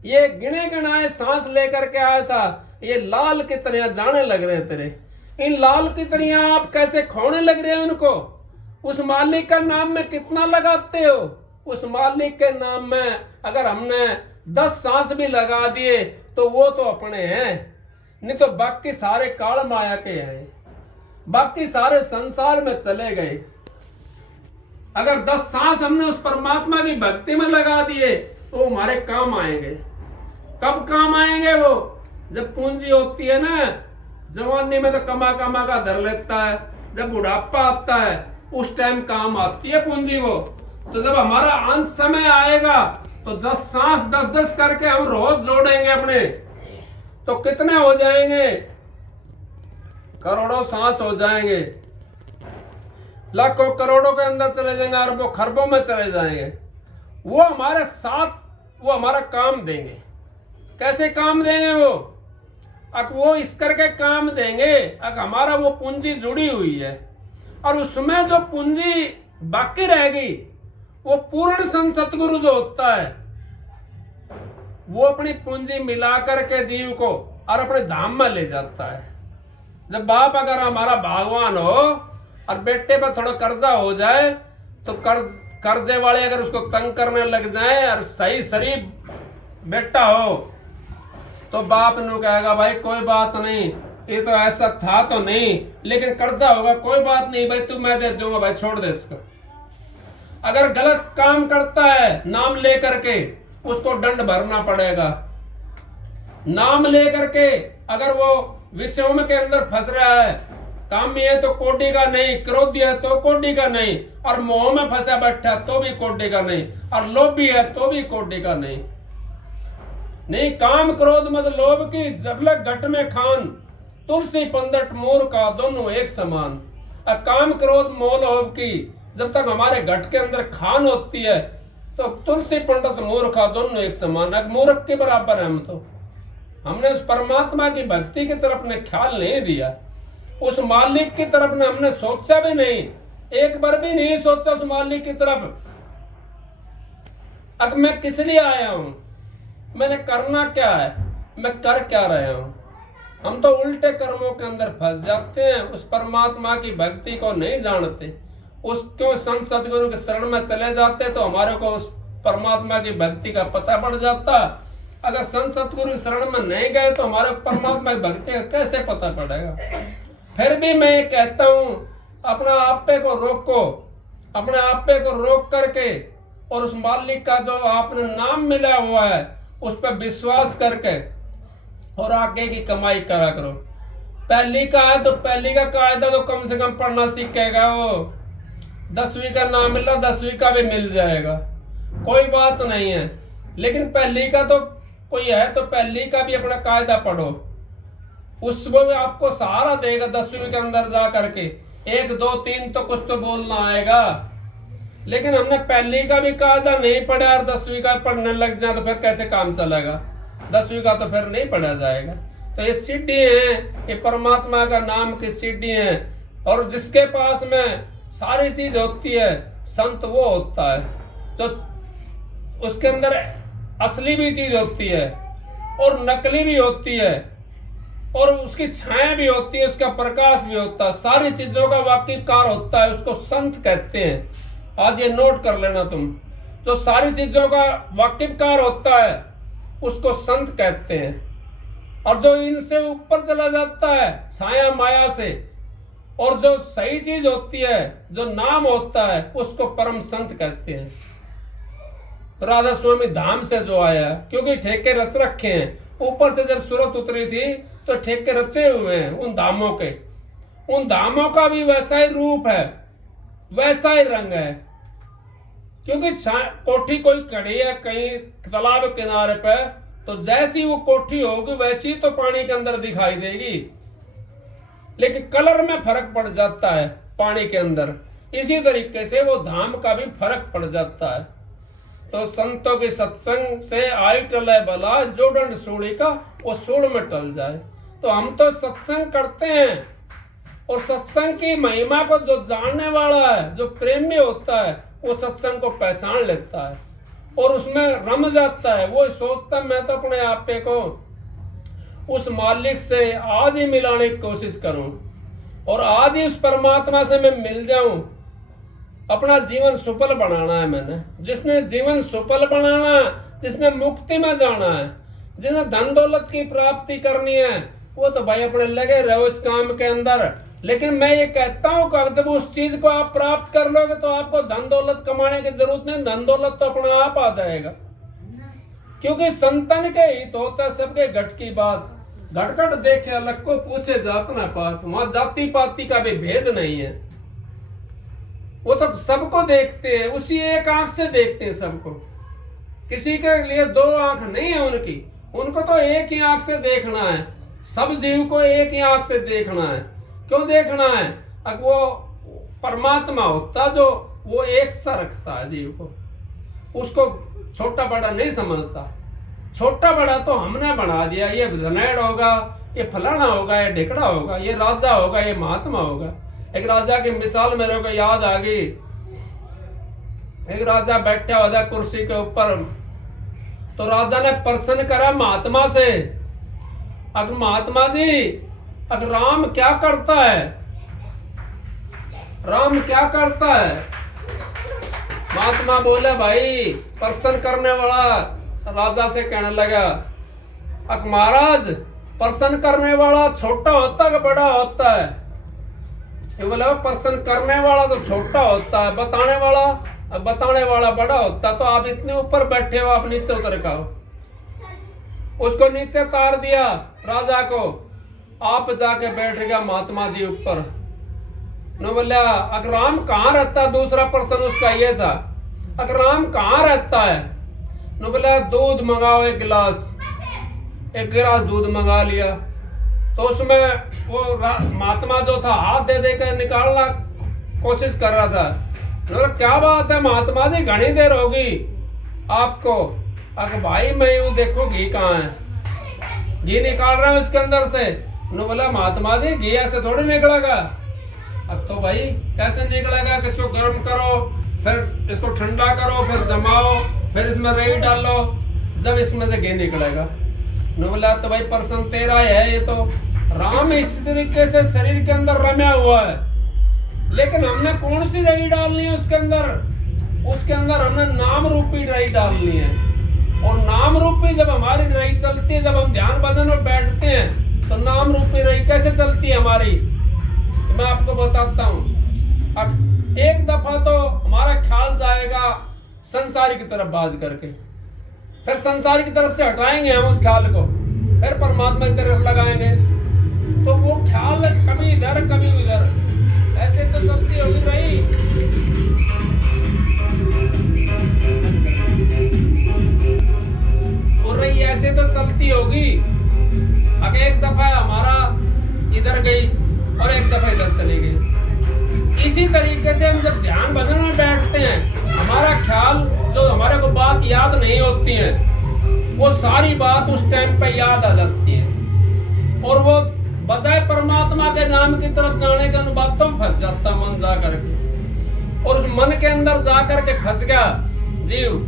ये गिने गिनाए सांस लेकर के आया था, ये लाल की तरह जाने लग रहे तेरे, इन लाल की तरह आप कैसे खोने लग रहे हैं उनको? उस मालिक का नाम में कितना लगाते हो? उस मालिक के नाम में अगर हमने 10 सांस भी लगा दिए तो वो तो अपने हैं, नहीं तो बाकी सारे काल माया के हैं, बाकी सारे संसार में चले गए। अगर 10 सांस हमने उस परमात्मा की भक्ति में लगा दिए तो हमारे काम आएंगे। कब काम आएंगे वो? जब पूंजी होती है ना, जवानी में तो कमा कमा का धर लेता है, जब बुढ़ापा आता है उस टाइम काम आती है पूंजी वो। तो जब हमारा अंत समय आएगा तो 10 सांस 10-10 करके हम रोज जोड़ेंगे अपने, तो कितने हो जाएंगे? करोड़ों सांस हो जाएंगे, लाखों करोड़ों के अंदर चले जाएंगे, अरबों खरबों में चले जाएंगे। वो हमारे साथ वो हमारा काम देंगे। कैसे काम देंगे वो इस करके काम देंगे, हमारा वो पूंजी जुड़ी हुई है, और उसमें जो पूंजी बाकी रहेगी वो पूर्ण संत सतगुरु जो होता है वो अपनी पूंजी मिला करके जीव को और अपने धाम में ले जाता है। जब बाप अगर हमारा भगवान हो और बेटे पर थोड़ा कर्जा हो जाए तो कर्जे वाले अगर उसको तंग करने लग जाए और सही शरीफ बेटा हो तो बाप ने कहेगा भाई कोई बात नहीं, ये तो ऐसा था तो नहीं, लेकिन कर्जा होगा, कोई बात नहीं भाई, तू मैं दे दूंगा भाई, छोड़ दे इसको। अगर गलत काम करता है नाम लेकर के उसको दंड भरना पड़ेगा। नाम लेकर के अगर वो विषयों में के अंदर फंस रहा है, कामी है तो कोटि का नहीं, क्रोधी है तो कोटि का नहीं, और मोह में फंसा बैठा तो भी कोटि का नहीं, और लोभी है तो भी कोटि का नहीं। नहीं, काम क्रोध मत लोभ की जबलक घट में खान, तुलसी पंदट मोर का दोनों एक समान। काम क्रोध मोह लोभ की जब तक हमारे घट के अंदर खान होती है तो तुलसी पंडित मूर्ख का दोनों एक समान। मूर्ख के बराबर है हम तो। हमने उस परमात्मा की भक्ति की तरफ ने ख्याल नहीं दिया, उस मालिक की तरफ ने हमने सोचा भी नहीं, एक बार भी नहीं सोचा उस मालिक की तरफ। अब मैं किस लिए आया हूं, मैंने करना क्या है, मैं कर क्या रहा हूं। हम तो उल्टे कर्मों के अंदर फंस जाते हैं, उस परमात्मा की भक्ति को नहीं जानते। उसको संत सतगुरु के शरण में चले जाते तो हमारे को उस परमात्मा की भक्ति का पता पड़ जाता। अगर संत सतगुरु के शरण में नहीं गए तो हमारे परमात्मा की भक्ति का कैसे पता पड़ेगा। फिर भी मैं कहता हूं अपना आपे को रोको, अपने आपे को रोक करके और उस मालिक का जो आपने नाम मिला हुआ है उस पर विश्वास करके और आगे की कमाई करा करो। पहली का है तो पहली का कायदा तो कम से कम पढ़ना सीखेगा वो। 10वीं का नाम मिल रहा, 10वीं का भी मिल जाएगा, कोई बात नहीं है। लेकिन पहली का तो कोई है तो पहली का भी अपना कायदा पढ़ो, उसमें भी आपको सहारा देगा। 10वीं के अंदर जा करके 1 2 3 तो कुछ तो बोलना आएगा। लेकिन हमने पहली का भी कायदा नहीं पढ़ा और 10वीं का पढ़ने लग जाए तो फिर कैसे काम चलेगा। 10वीं का तो फिर नहीं पढ़ा जाएगा। तो ये सीढ़ी है, ये परमात्मा का नाम की सीढ़ी है। और जिसके पास में सारी चीज होती है संत वो होता है जो उसके अंदर असली भी चीज होती है और नकली भी होती है और उसकी छाया भी होती है, उसका प्रकाश भी होता है, सारी चीजों का वाकिफकार होता है, उसको संत कहते हैं। आज ये नोट कर लेना तुम, जो सारी चीजों का वाकिफकार होता है उसको संत कहते हैं। और जो इनसे ऊपर चला जाता है छाया माया से और जो सही चीज होती है, जो नाम होता है, उसको परम संत कहते हैं। राधा स्वामी धाम से जो आया, क्योंकि ठेके रच रखे हैं। ऊपर से जब सूरत उतरी थी तो ठेके रचे हुए हैं उन धामों के। उन धामों का भी वैसा ही रूप है, वैसा ही रंग है। क्योंकि कोठी कोई कड़ी है कहीं तालाब किनारे पे, तो जैसी वो कोठी होगी वैसी तो पानी के अंदर दिखाई देगी, लेकिन कलर में फर्क पड़ जाता है पानी के अंदर। इसी तरीके से वो धाम का भी फर्क पड़ जाता है। तो संतों के सत्संग से आई टले भला, जो दंड सूढ़ी का वो सूढ़ में टल जाए। तो हम तो सत्संग करते हैं और सत्संग की महिमा को जो जानने वाला है, जो प्रेमी होता है, वो सत्संग को पहचान लेता है और उसमें रम जाता है। वो सोचता मैं तो अपने आपे को उस मालिक से आज ही मिलाने की कोशिश करूं और आज ही उस परमात्मा से मैं मिल जाऊं। अपना जीवन सुफल बनाना है मैंने। जिसने जीवन सुफल बनाना है, जिसने मुक्ति में जाना है, जिन्हें धन दौलत की प्राप्ति करनी है, वो तो भाई अपने लगे रहो इस काम के अंदर। लेकिन मैं ये कहता हूँ कि जब उस चीज को आप प्राप्त कर लोगे तो आपको धन दौलत कमाने की जरूरत नहीं, धन दौलत तो अपने आप आ जाएगा। क्योंकि संतन के हित होता सबके घट की बात, घटघट देखे अलग को पूछे जात ना पात। वहां जाति पाति का भी भेद नहीं है, वो तो सबको देखते हैं, उसी एक आंख से देखते हैं सबको। किसी के लिए दो आंख नहीं है उनकी, उनको तो एक ही आंख से देखना है। सब जीव को एक ही आंख से देखना है। क्यों देखना है? अब वो परमात्मा होता जो वो एक सा रखता है जीव को, उसको छोटा बड़ा नहीं समझता। छोटा बड़ा तो हमने बना दिया, ये धनेड़ होगा, ये फलाना होगा, ये ढिकड़ा होगा, ये राजा होगा, ये महात्मा होगा। एक राजा की मिसाल मेरे को याद आ गई। एक राजा बैठा हुआ था कुर्सी के ऊपर, तो राजा ने प्रश्न करा महात्मा से, अगर महात्मा जी अगर राम क्या करता है, राम क्या करता है? महात्मा बोले भाई, प्रश्न करने वाला राजा से कहने लगा, अक महाराज प्रश्न करने वाला छोटा होता है कि बड़ा होता है? ये बोला प्रश्न करने वाला तो छोटा होता है, बताने वाला बड़ा होता है। तो आप इतने ऊपर बैठे हो, आप नीचे उतर का हो। उसको नीचे तार दिया राजा को, आप जाके बैठ गया महात्मा जी ऊपर। न बोला अगर राम कहाँ रहता है? दूसरा प्रश्न उसका ये था, अगर राम कहाँ रहता है? न बोला दूध मंगाओ एक गिलास दूध मंगा लिया। तो उसमें वो महात्मा जो था हाथ दे कर निकालना कोशिश कर रहा था। बोला क्या बात है महात्मा जी, घनी देर होगी आपको? अगर भाई मैं यूं देखो घी कहाँ है, घी निकाल रहा हूं उसके अंदर से। उन्होंने बोला महात्मा जी घी ऐसे थोड़ी निकलेगा। अब तो भाई कैसे निकलेगा? किसको गर्म करो, फिर इसको ठंडा करो, फिर जमाओ, फिर इसमें रई डालो, जब इसमें से घी निकलेगा। उन्होंने बोला तो भाई प्रश्न तेरा है, ये तो राम इस तरीके से शरीर के अंदर रमा हुआ है, लेकिन हमने कौन सी रई डालनी है उसके अंदर? उसके अंदर हमने नाम रूपी रई डालनी है। और नाम रूपी जब हमारी रई चलती है, जब हम ध्यान भजन में बैठते हैं, तो नाम रूपी रई कैसे चलती है हमारी, मैं आपको बताता हूँ। अब एक दफा तो हमारा ख्याल जाएगा संसारी की तरफ बाज करके, फिर संसारी की तरफ से हटाएंगे हम उस ख्याल को, फिर परमात्मा की तरफ लगाएंगे। तो वो ख्याल कभी इधर कभी उधर ऐसे तो चलती होगी रही। और रही ऐसे तो चलती होगी। अगर एक दफा हमारा इधर गई और एक दफा इधर चली गई। इसी तरीके से हम जब ध्यान भजन में बैठते हैं, हमारा ख्याल जो हमारे को बात याद नहीं होती है, वो सारी बात उस टाइम पे याद आ जाती है, और वो बजाय परमात्मा के नाम की तरफ जाने के उन बातों में फंस जाता मन जा करके। और उस मन के अंदर जा करके फंस गया जीव,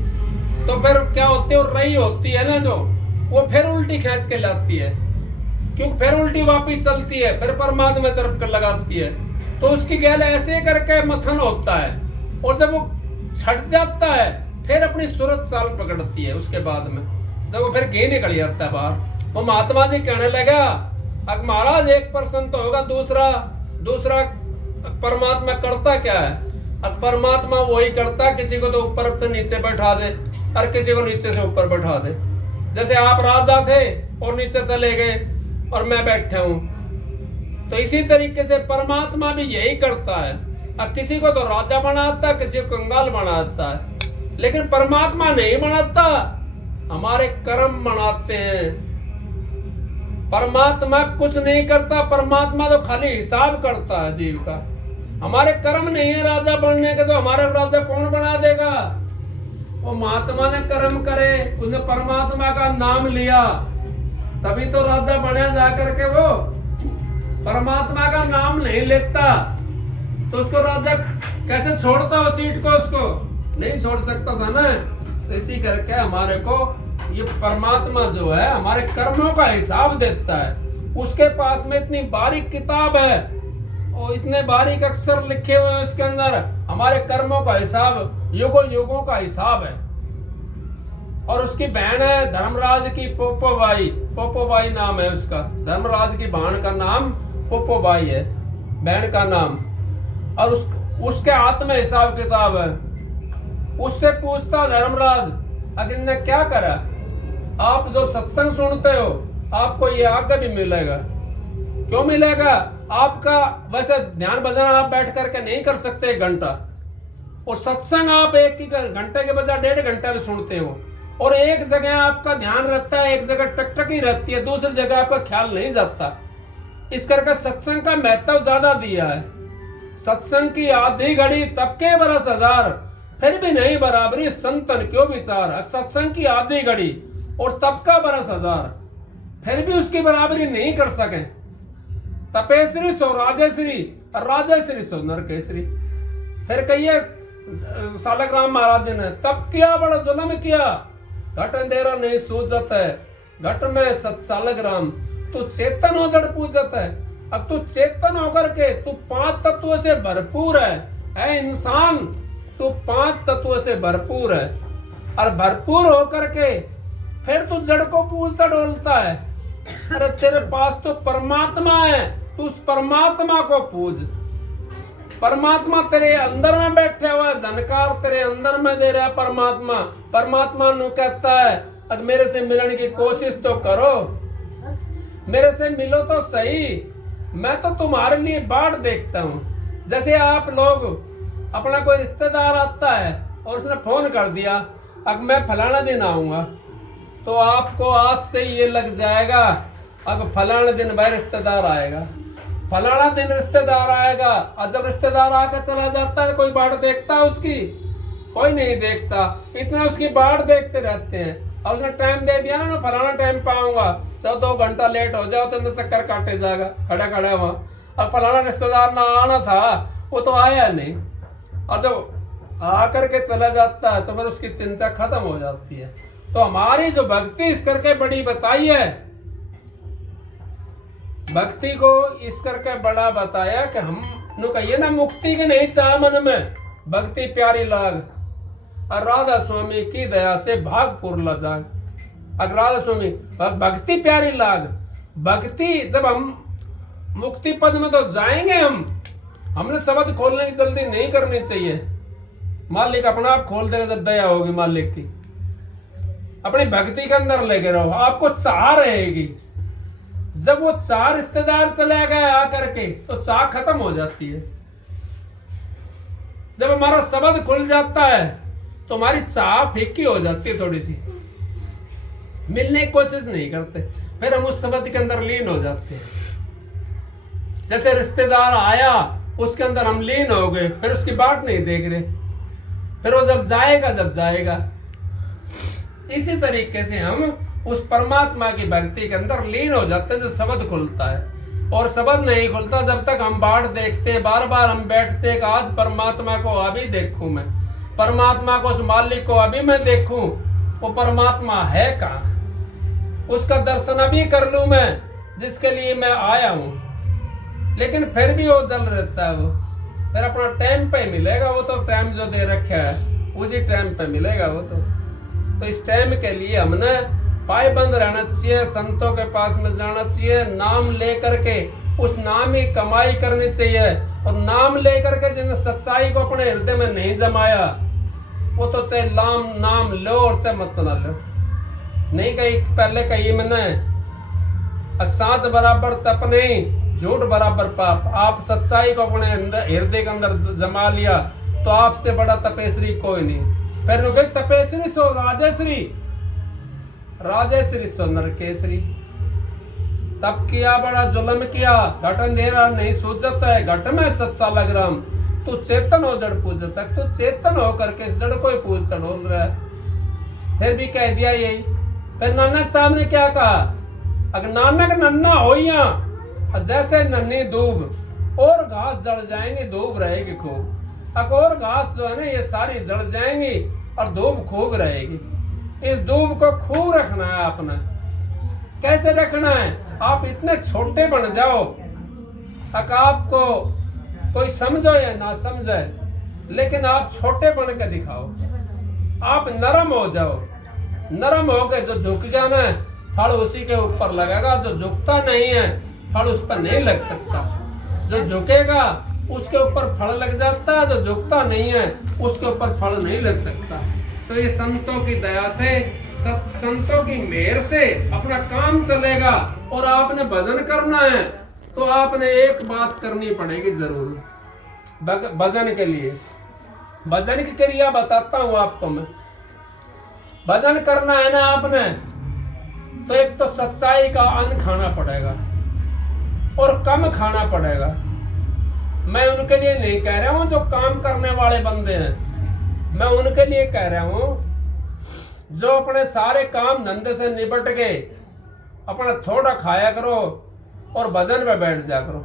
तो फिर क्या होती है, रही होती है ना जो, वो फिर उल्टी खींच के लाती है, क्योंकि फिर उल्टी वापिस चलती है, फिर परमात्मा तरफ कर लगाती है। तो उसकी गैल ऐसे करके मथन होता है, और जब वो छट जाता है फिर अपनी सूरत चाल पकड़ती है। उसके बाद में जब वो फिर घी निकल जाता है बाहर, वो महात्मा जी कहने लगा, अब महाराज एक प्रश्न तो होगा, दूसरा परमात्मा करता क्या है? अब परमात्मा वही करता, किसी को तो ऊपर से नीचे बैठा दे और किसी को नीचे से ऊपर बैठा दे। जैसे आप राजा थे और नीचे चले गए और मैं बैठा हूं, तो इसी तरीके से परमात्मा भी यही करता है। अब किसी को तो राजा बनाता है, किसी को कंगाल बनाता है, लेकिन परमात्मा नहीं बनाता, हमारे कर्म बनाते हैं। परमात्मा कुछ नहीं करता, परमात्मा तो खाली हिसाब करता है जीव का। हमारे कर्म नहीं है राजा बनने के, तो हमारा राजा कौन बना देगा? वो महात्मा ने कर्म करे, उसने परमात्मा का नाम लिया, तभी तो राजा बने जाकर के। वो परमात्मा का नाम नहीं लेता तो उसको राजा कैसे छोड़ता? वो सीट को उसको नहीं छोड़ सकता था ना। तो इसी करके हमारे को ये परमात्मा जो है हमारे कर्मों का हिसाब देता है। उसके पास में इतनी बारीक किताब है और इतने बारीक अक्षर लिखे हुए हैं उसके अंदर, हमारे कर्मों का हिसाब, युगों का हिसाब है। और उसकी बहन है धर्मराज की पोपोबाई नाम है उसका। धर्मराज की बहन का नाम पोपोबाई है, बहन का नाम। और उसके हाथ में हिसाब किताब है। उससे पूछता धर्मराज, अगर ने क्या करा? आप जो सत्संग सुनते हो आपको ये आगे भी मिलेगा। क्यों मिलेगा? आपका वैसे ध्यान भजन आप बैठ करके नहीं कर सकते 1 घंटा, और सत्संग आप 1 घंटे के बजाय 1.5 घंटा भी सुनते हो। और एक जगह आपका ध्यान रहता है, एक जगह टकटकी रहती है, दूसरी जगह आपका ख्याल नहीं जाता। इस करके सत्संग का महत्व ज्यादा दिया है। सत्संग की आधी घड़ी तब के बरस हजार, फिर भी नहीं बराबरी संतन क्यों विचार। सत्संग की आधी घड़ी और तब का बरस हजार, फिर भी उसकी बराबरी नहीं कर सके। तपेश्वरी सो राजेश्वरी, राजेश्वरी सो नरकेश्वरी। फिर कहिए सालग्राम महाराज ने, तब किया बड़ा जुल्म किया, घट अंधेरा नहीं सूझत है, घट में सत सालग्राम, तू चेतन हो जड़ पूजत है। अब तू चेतन होकर के तू 5 तत्वों से भरपूर है। ऐ इंसान, तू 5 तत्वों से भरपूर है, और भरपूर होकर के फिर तू जड़ को पूजता डोलता है। अरे तेरे पास तो परमात्मा है, तू उस परमात्मा को पूज। परमात्मा तेरे अंदर में बैठे हुआ है, जानकार तेरे अंदर में दे रहा है परमात्मा। परमात्मा नु कहता है, अब मेरे से मिलने की कोशिश तो करो, मेरे से मिलो तो सही, मैं तो तुम्हारे लिए बाट देखता हूँ। जैसे आप लोग, अपना कोई रिश्तेदार आता है और उसने फोन कर दिया, अब मैं फलाना दिन आऊंगा, तो आपको आज से ये लग जाएगा अब फलाना दिन भाई रिश्तेदार आएगा, फलाना दिन रिश्तेदार आएगा। और जब रिश्तेदार आकर चला जाता है, कोई बाट देखता है उसकी? कोई नहीं देखता। इतना उसकी बाट देखते रहते हैं। और उसने टाइम दे दिया ना, फलाना टाइम पे आऊंगा, चाहे 2 घंटा लेट हो जाओ तो चक्कर काटे जाएगा खड़ा खड़ा वहां। और फलाना रिश्तेदार ना आना था, वो तो आया नहीं। और जब आकर के चला जाता है तो फिर उसकी चिंता खत्म हो जाती है। तो हमारी जो भक्ति इस करके बड़ी बताई है, भक्ति को इस करके बड़ा बताया कि हम नु कहिए ना, मुक्ति के नहीं चाह मन में, भक्ति प्यारी लाग, और राधा स्वामी की दया से भागपुर लजाग। अगर राधा स्वामी भक्ति प्यारी लाग, भक्ति जब हम मुक्ति पद में तो जाएंगे, हमने शब्द खोलने की जल्दी नहीं करनी चाहिए। मालिक अपना आप खोल देगा जब दया होगी मालिक की। अपनी भक्ति के अंदर लेके रहो, आपको चाह रहेगी। जब वो चाह रिश्तेदार चले गए आकर के, तो चाह खत्म हो जाती है। जब हमारा शब्द खुल जाता है तो हमारी चाह फीकी हो जाती है, थोड़ी सी मिलने की कोशिश नहीं करते, फिर हम उस शब्द के अंदर लीन हो जाते हैं। जैसे रिश्तेदार आया, उसके अंदर हम लीन हो गए, फिर उसकी बात नहीं देख रहे, फिर वो जब जाएगा। इसी तरीके से हम उस परमात्मा की भक्ति के अंदर लीन हो जाते हैं, जो शब्द खुलता है। और शब्द नहीं खुलता जब तक हम बाट देखते, बार बार हम बैठते कि आज परमात्मा को अभी देखूं मैं, परमात्मा को, उस मालिक को अभी मैं देखूं, वो परमात्मा है कहाँ, उसका दर्शन अभी कर लूं मैं, जिसके लिए मैं आया हूं। लेकिन फिर भी वो जल रहता है, वो फिर अपना टाइम पे मिलेगा। वो तो टाइम जो दे रखा है उसी टाइम पे मिलेगा वो तो इस टाइम के लिए हमने पायबंद रहना चाहिए, संतों के पास में जाना चाहिए, नाम लेकर के उस नाम की कमाई करनी चाहिए। और नाम लेकर के जिसने सच्चाई को अपने हृदय में नहीं जमाया, वो तो चाहे नाम लो और चाहे मत ना लो। नहीं कही पहले कही मैंने, सांच बराबर तप नहीं, झूठ बराबर पाप। आप सच्चाई को अपने हृदय के अंदर जमा लिया तो आपसे बड़ा तपेश्वरी कोई नहीं। फिर गई तपेश्वरी सो राजेश्वरी, राजेश्वरी सो नरकेश्वरी। तब किया बड़ा जुल्म किया, घट अंधेरा नहीं सूझत है, घट में सत सालग्राम, तू चेतन हो जड़ पूजत है। तू चेतन हो करके जड़ को ही पूजता डोल रहा है। फिर भी कह दिया यही। फिर नानक साहब ने क्या कहा, अगर नानक नन्ना होइया जैसे नन्ही दूब, और घास जड़ जाएंगी, दूब रहेगी खूब। अब और घास जो है ना, ये सारी जड़ जाएंगी और धूप खूब रहेगी। इस धूप को खूब रखना है अपना। कैसे रखना है? आप इतने छोटे बन जाओ, आपको कोई समझो या ना समझे, लेकिन आप छोटे बन के दिखाओ। आप नरम हो जाओ, नरम हो के जो झुक गया ना, फल उसी के ऊपर लगेगा। जो झुकता नहीं है, फल उस पर नहीं लग सकता। जो झुकेगा उसके ऊपर फल लग जाता है, जो झुकता नहीं है उसके ऊपर फल नहीं लग सकता। तो ये संतों की दया से, संतों की मेहर से अपना काम चलेगा। और आपने भजन करना है तो आपने एक बात करनी पड़ेगी जरूर भजन के लिए। भजन की क्रिया बताता हूं आपको मैं। भजन करना है ना आपने, तो एक तो सच्चाई का अन्न खाना पड़ेगा और कम खाना पड़ेगा। मैं उनके लिए नहीं कह रहा हूं जो काम करने वाले बंदे हैं, मैं उनके लिए कह रहा हूं जो अपने सारे काम धंधे से निपट गए, अपना थोड़ा खाया करो और भजन में बैठ जा करो।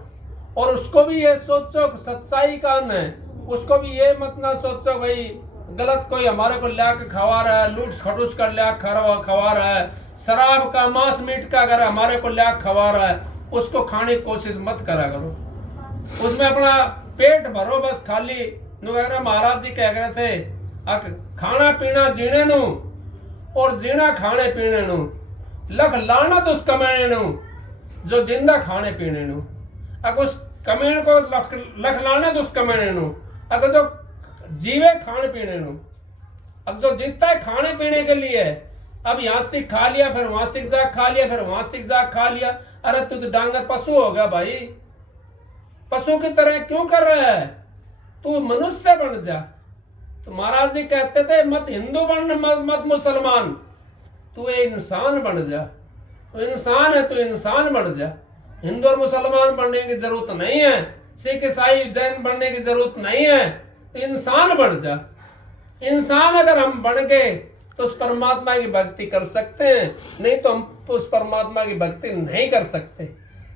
और उसको भी ये सोचो सच्चाई का अन्न है, उसको भी ये मत ना सोचो भाई गलत कोई हमारे को ला के खवा रहा है, लूट खटूस कर ला खवा रहा है, शराब का मांस मीट का अगर हमारे को ला खवा रहा है, उसको खाने की कोशिश मत करा करो। उसमें अपना पेट भरो बस खाली। महाराज जी कह रहे थे खाना पीना जीने नु और जीना खाने पीने नु, लख लाना तो उस कमाने नु जो जिंदा खाने पीने नु। अगर उस कमीन को लख लाना तो उस कमाने नु, अगर जो जीवे खाने पीने नु। अब जो जीता है खाने पीने के लिए, अब यहाँ से खा लिया फिर वहां से जाग खा लिया फिर वहां से जाग खा लिया। अरे तू तो डांगर पशु हो गया भाई, पशु की तरह क्यों कर रहा है? तू मनुष्य बन जा। तो महाराज जी कहते थे मत हिंदू बन मत मुसलमान, तू एक इंसान बन जा। तो इंसान है, तू इंसान बन जा। हिंदू और मुसलमान बनने की जरूरत नहीं है, सिख ईसाई जैन बनने की जरूरत नहीं है, तो इंसान बन जा। इंसान अगर हम बन गए तो उस परमात्मा की भक्ति कर सकते हैं, नहीं तो हम उस परमात्मा की भक्ति नहीं कर सकते।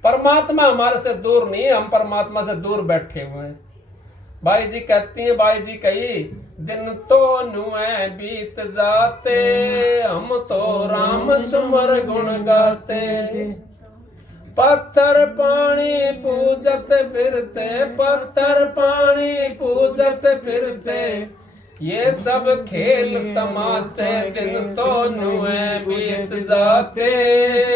परमात्मा हमारे से दूर नहीं है, हम परमात्मा से दूर बैठे हुए हैं। भाई जी कहती हैं, भाई जी कही दिन तो नुए बीत जाते, हम तो राम सुमर गुण गाते। पत्थर पानी पूजत फिरते, पत्थर पानी पूजत फिरते, ये सब खेल तमाशे दिन तो नुए बीत जाते,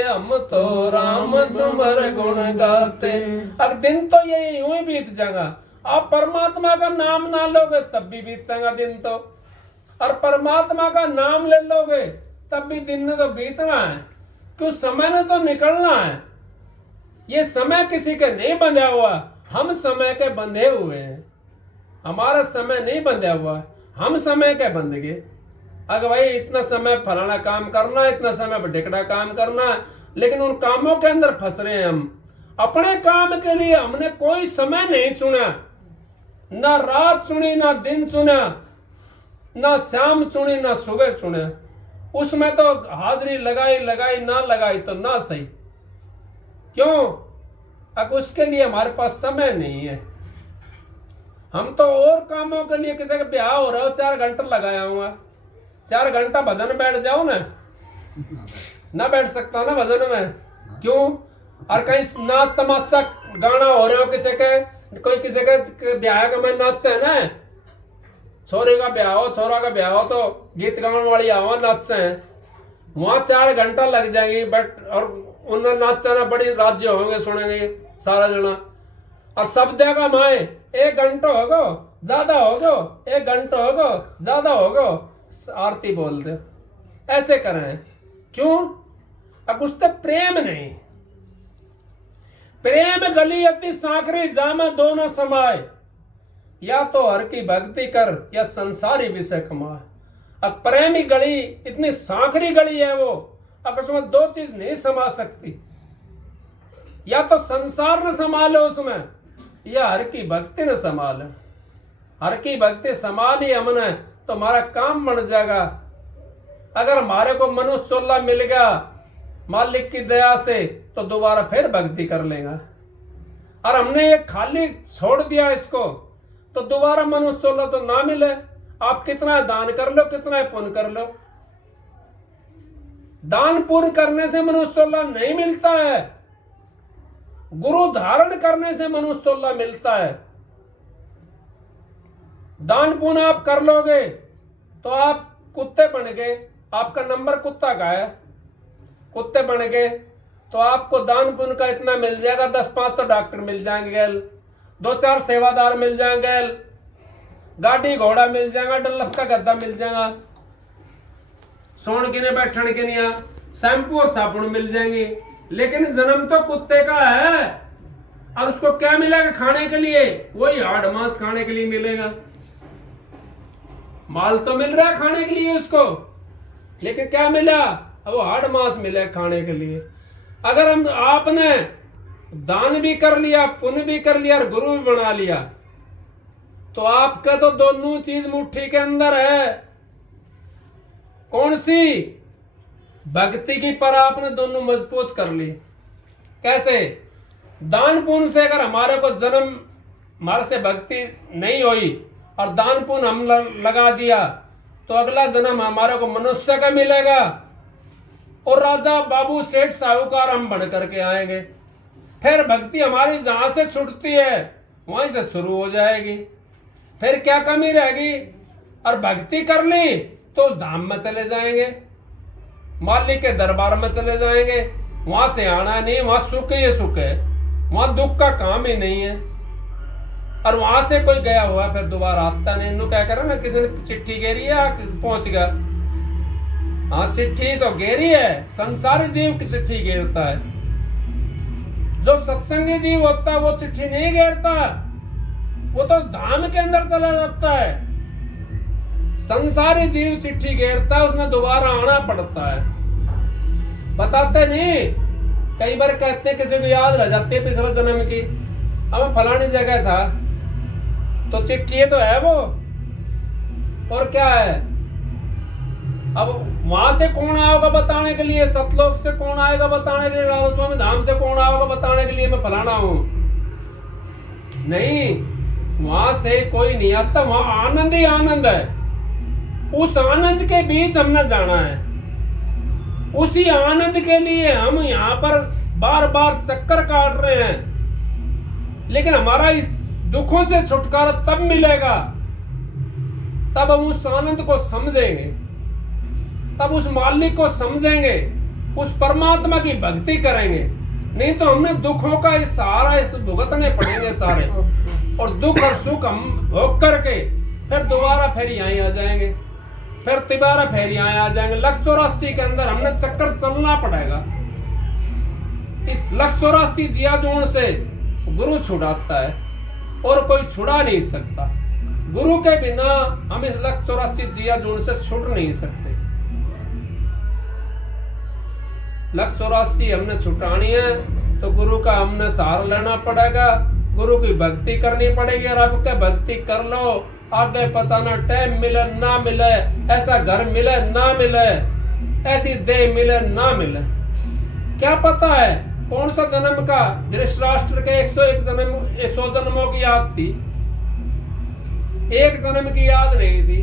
हम तो राम सुमर गुण गाते। अब दिन तो ये यूं ही बीत जाएगा, आप परमात्मा का नाम ना लोगे तब भी बीतेगा दिन तो, और परमात्मा का नाम ले लोगे तब भी दिन ने तो बीतना है, क्यों समय ने तो निकलना है। ये समय किसी के नहीं बंधा हुआ, हम समय के बंधे हुए हैं। हमारा समय नहीं बंधा हुआ, हम समय के बंध गए। अगर भाई इतना समय फलाना काम करना, इतना समय ढिकड़ा काम करना, लेकिन उन कामों के अंदर फंस रहे हैं हम। अपने काम के लिए हमने कोई समय नहीं चुना, ना रात चुनी ना दिन चुना, ना शाम चुनी ना सुबह चुना। उसमें तो हाजिरी लगाई ना लगाई तो ना सही। क्यों? अब उसके लिए हमारे पास समय नहीं है। हम तो और कामों के लिए, किसी का ब्याह हो रहा हो 4 घंटे लगाया हुआ, 4 घंटा भजन बैठ जाओ ना बैठ सकता ना भजन में। क्यों? और कहीं नाच तमाशा गाना हो रहा हो, कोई किसी के ब्याह का मैं नाच है ना, छोरे का ब्याह हो छोरा का ब्याह हो तो गीत गाने वाली आवा नाच है, वहां 4 घंटा लग जाएंगे। बट और उन्हें नाचना बड़ी राज्य होंगे, सुनेंगे सारा जना। और शब्द का माए 1 घंटा होगो ज्यादा होगो, 1 घंटा होगो ज्यादा होगो, आरती बोल दे, ऐसे करें। क्यों? अब उससे प्रेम नहीं। प्रेम गली अति सांकरी जामा दोनों समाये, या तो हर की भक्ति कर या संसारी विषय कमाए। अब प्रेमी गली इतनी सांकरी गली है वो, अब उसमें 2 चीज नहीं समा सकती, या तो संसार न संभालो उसमें, या हर की भक्ति न संभाले। हर की भक्ति संभाली हमने तो हमारा काम बन जाएगा। अगर हमारे को मनुष्य चोला मिल गया मालिक की दया से तो दोबारा फिर भक्ति कर लेगा। और हमने ये खाली छोड़ दिया इसको तो दोबारा मनुष्य चोला तो ना मिले। आप कितना दान कर लो, कितना पुण्य कर लो, दान पुण्य करने से मनुष्य चोला नहीं मिलता है, गुरु धारण करने से मनुष्य चोला मिलता है। दान पुण्य आप कर लोगे तो आप कुत्ते बन गए, आपका नंबर कुत्ता का है, कुत्ते बन गए तो आपको दान पुण्य का इतना मिल जाएगा, 10-5 तो डॉक्टर मिल जाएंगे, 2-4 सेवादार मिल जाएंगे, गाड़ी घोड़ा मिल जाएगा, डल्लफ का गद्दा मिल जाएगा, सोने के लिए बैठने के लिए शैम्पू और साबुन मिल जाएंगे। लेकिन जन्म तो कुत्ते का है, और उसको क्या मिलेगा खाने के लिए? वही हार्ड मांस खाने के लिए मिलेगा। माल तो मिल रहा है खाने के लिए उसको, लेकिन क्या मिला? अब वो हाड़ मांस मिले खाने के लिए। अगर हम आपने दान भी कर लिया, पुण्य भी कर लिया और गुरु भी बना लिया, तो आपका तो दोनों चीज मुट्ठी के अंदर है। कौन सी? भक्ति की पर आपने दोनों मजबूत कर ली। कैसे? दान पुण्य से अगर हमारे को जन्म, हमारे से भक्ति नहीं हुई और दान पुण्य हम लगा दिया, तो अगला जन्म हमारे को मनुष्य का मिलेगा और राजा बाबू सेठ साहूकार हम बन करके आएंगे। फिर भक्ति हमारी जहां से छूटती है वहीं से शुरू हो जाएगी। फिर क्या कमी रहेगी? और भक्ति कर ली तो उस धाम में चले जाएंगे, मालिक के दरबार में चले जाएंगे। वहां से आना नहीं, वहां सुख ही सुख है, वहां दुख का काम ही नहीं है। और वहां से कोई गया हुआ फिर दोबारा आता नहीं। इन्हों क्या करे ना, किसी ने चिट्ठी घेरी है, पहुंच गया। हाँ, चिट्ठी तो घेरी है, संसारी जीव की चिट्ठी घेरता है। जो सत्संगी जीव होता है वो चिट्ठी नहीं घेरता, वो तो धाम के अंदर चला जाता है। संसारी जीव चिट्ठी घेरता है, उसने दोबारा आना पड़ता है। बताते नहीं, कई बार कहते किसी को याद रह जाती है पिछले जन्म की, अब फलानी जगह था, तो चिट्ठी तो है वो, और क्या है। अब वहां से कौन आएगा बताने के लिए? सतलोक से कौन आएगा बताने के लिए? राधा स्वामी धाम से कौन आएगा बताने के लिए मैं फलाना हूं? नहीं, वहां से कोई नहीं आता। वहां आनंद ही आनंद है। उस आनंद के बीच हमने जाना है। उसी आनंद के लिए हम यहाँ पर बार बार चक्कर काट रहे हैं। लेकिन हमारा इस दुखों से छुटकारा तब मिलेगा, तब हम उस आनंद को समझेंगे, तब उस मालिक को समझेंगे, उस परमात्मा की भक्ति करेंगे। नहीं तो हमने दुखों का इस सहारा इस भुगतने पड़ेंगे सारे, और दुख और सुख हम भोग करके फिर दोबारा फिर यहीं आ जाएंगे, फिर तिबारा फिर यहीं आ जाएंगे। 184 के अंदर हमने चक्कर चलना पड़ेगा। इस 184 जिया जोड़ से गुरु छुड़ाता है और कोई छुड़ा नहीं सकता। गुरु के बिना हम इस 184 जिया जोड़ से छूट नहीं सकते। 184 हमने छुटानी है तो गुरु का हमने सहारा लेना पड़ेगा, गुरु की भक्ति करनी पड़ेगी। और अब क्या भक्ति कर लो, आगे पता ना टाइम मिले ना मिले, ऐसा घर मिले ना मिले, ऐसी देह मिले ना मिले, क्या पता है कौन सा जन्म का। धृतराष्ट्र के 101 जन्म 100 जन्मों की याद थी, एक जन्म की याद नहीं थी।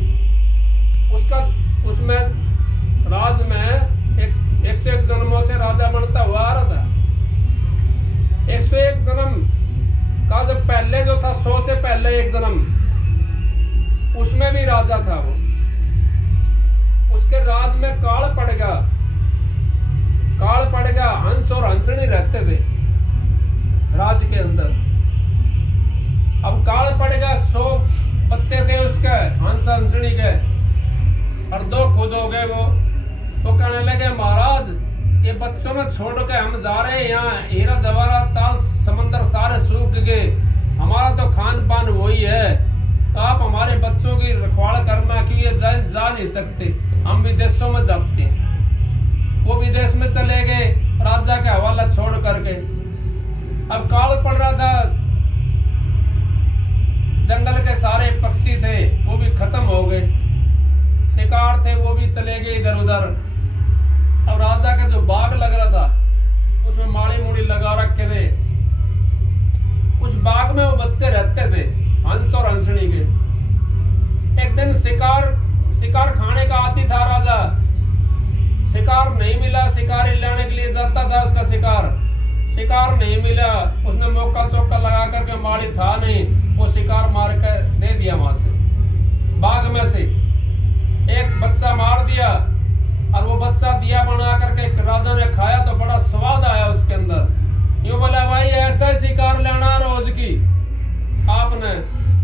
उसका उसमें राज में 101 जन्मों से राजा बनता हुआ आ रहा था। 101 जन्म का जब पहले जो था, 100 से पहले एक जन्म, उसमें भी राजा था वो। उसके राज में काल पड़ेगा, काल पड़ेगा। हंस और हंसनी रहते थे राज के अंदर। अब काल पड़ेगा, 100 बच्चे थे उसके, हंस हंसनी के, और 2 खुद हो गए वो। तो कहने लगे महाराज, ये बच्चों में छोड़ के हम जा रहे हैं, यहाँ हीरा जवाहरात ताल समंदर सारे सूख गए, हमारा तो खान पान वही है, तो आप हमारे बच्चों की रखवाड़ करना कि ये जा नहीं सकते, हम विदेशों में जाते हैं। वो विदेश में चले गए राजा के हवाला छोड़ करके। अब काल पड़ रहा था, जंगल के सारे पक्षी थे वो भी खत्म हो गए, शिकार थे वो भी चले गए इधर उधर। अब राजा का जो बाग लग रहा था उसमें माड़ी मूड़ी लगा रखे थे, उस बाग में वो बच्चे रहते थे, हंस और हंसनी के। एक दिन शिकार खाने का आदी था राजा, शिकार नहीं मिला, शिकारी लाने के लिए जाता था उसका शिकार नहीं मिला। उसने मौका चौका लगा करके, माड़ी था नहीं, वो शिकार मार कर दे दिया। वहां से बाग में से एक बच्चा मार दिया, और वो बच्चा दिया बना करके राजा ने खाया तो बड़ा स्वाद आया उसके अंदर। यूं बोला, भाई ऐसा ही शिकार लेना रोज की आपने,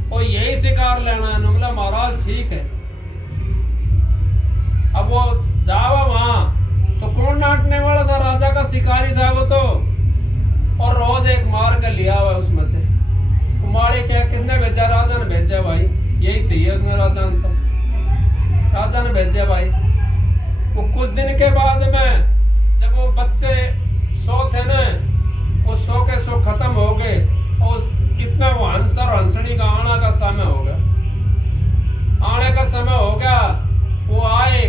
और यही शिकार लेना है। बोला महाराज ठीक है। अब वो जावा वहां तो कौन डांटने वाला था, राजा का शिकारी था वो तो, और रोज एक मार कर लिया हुआ उसमें से। मारे क्या, किसने भेजा? राजा ने भेजा भाई, यही सही है उसने, राजा ने भेजा भाई। वो कुछ दिन के बाद में जब वो बच्चे सो थे ना, वो सो के सो खत्म हो गए और इतना वो हंसर हंसड़ी का आने का समय हो गया। आने का समय हो गया, वो आए,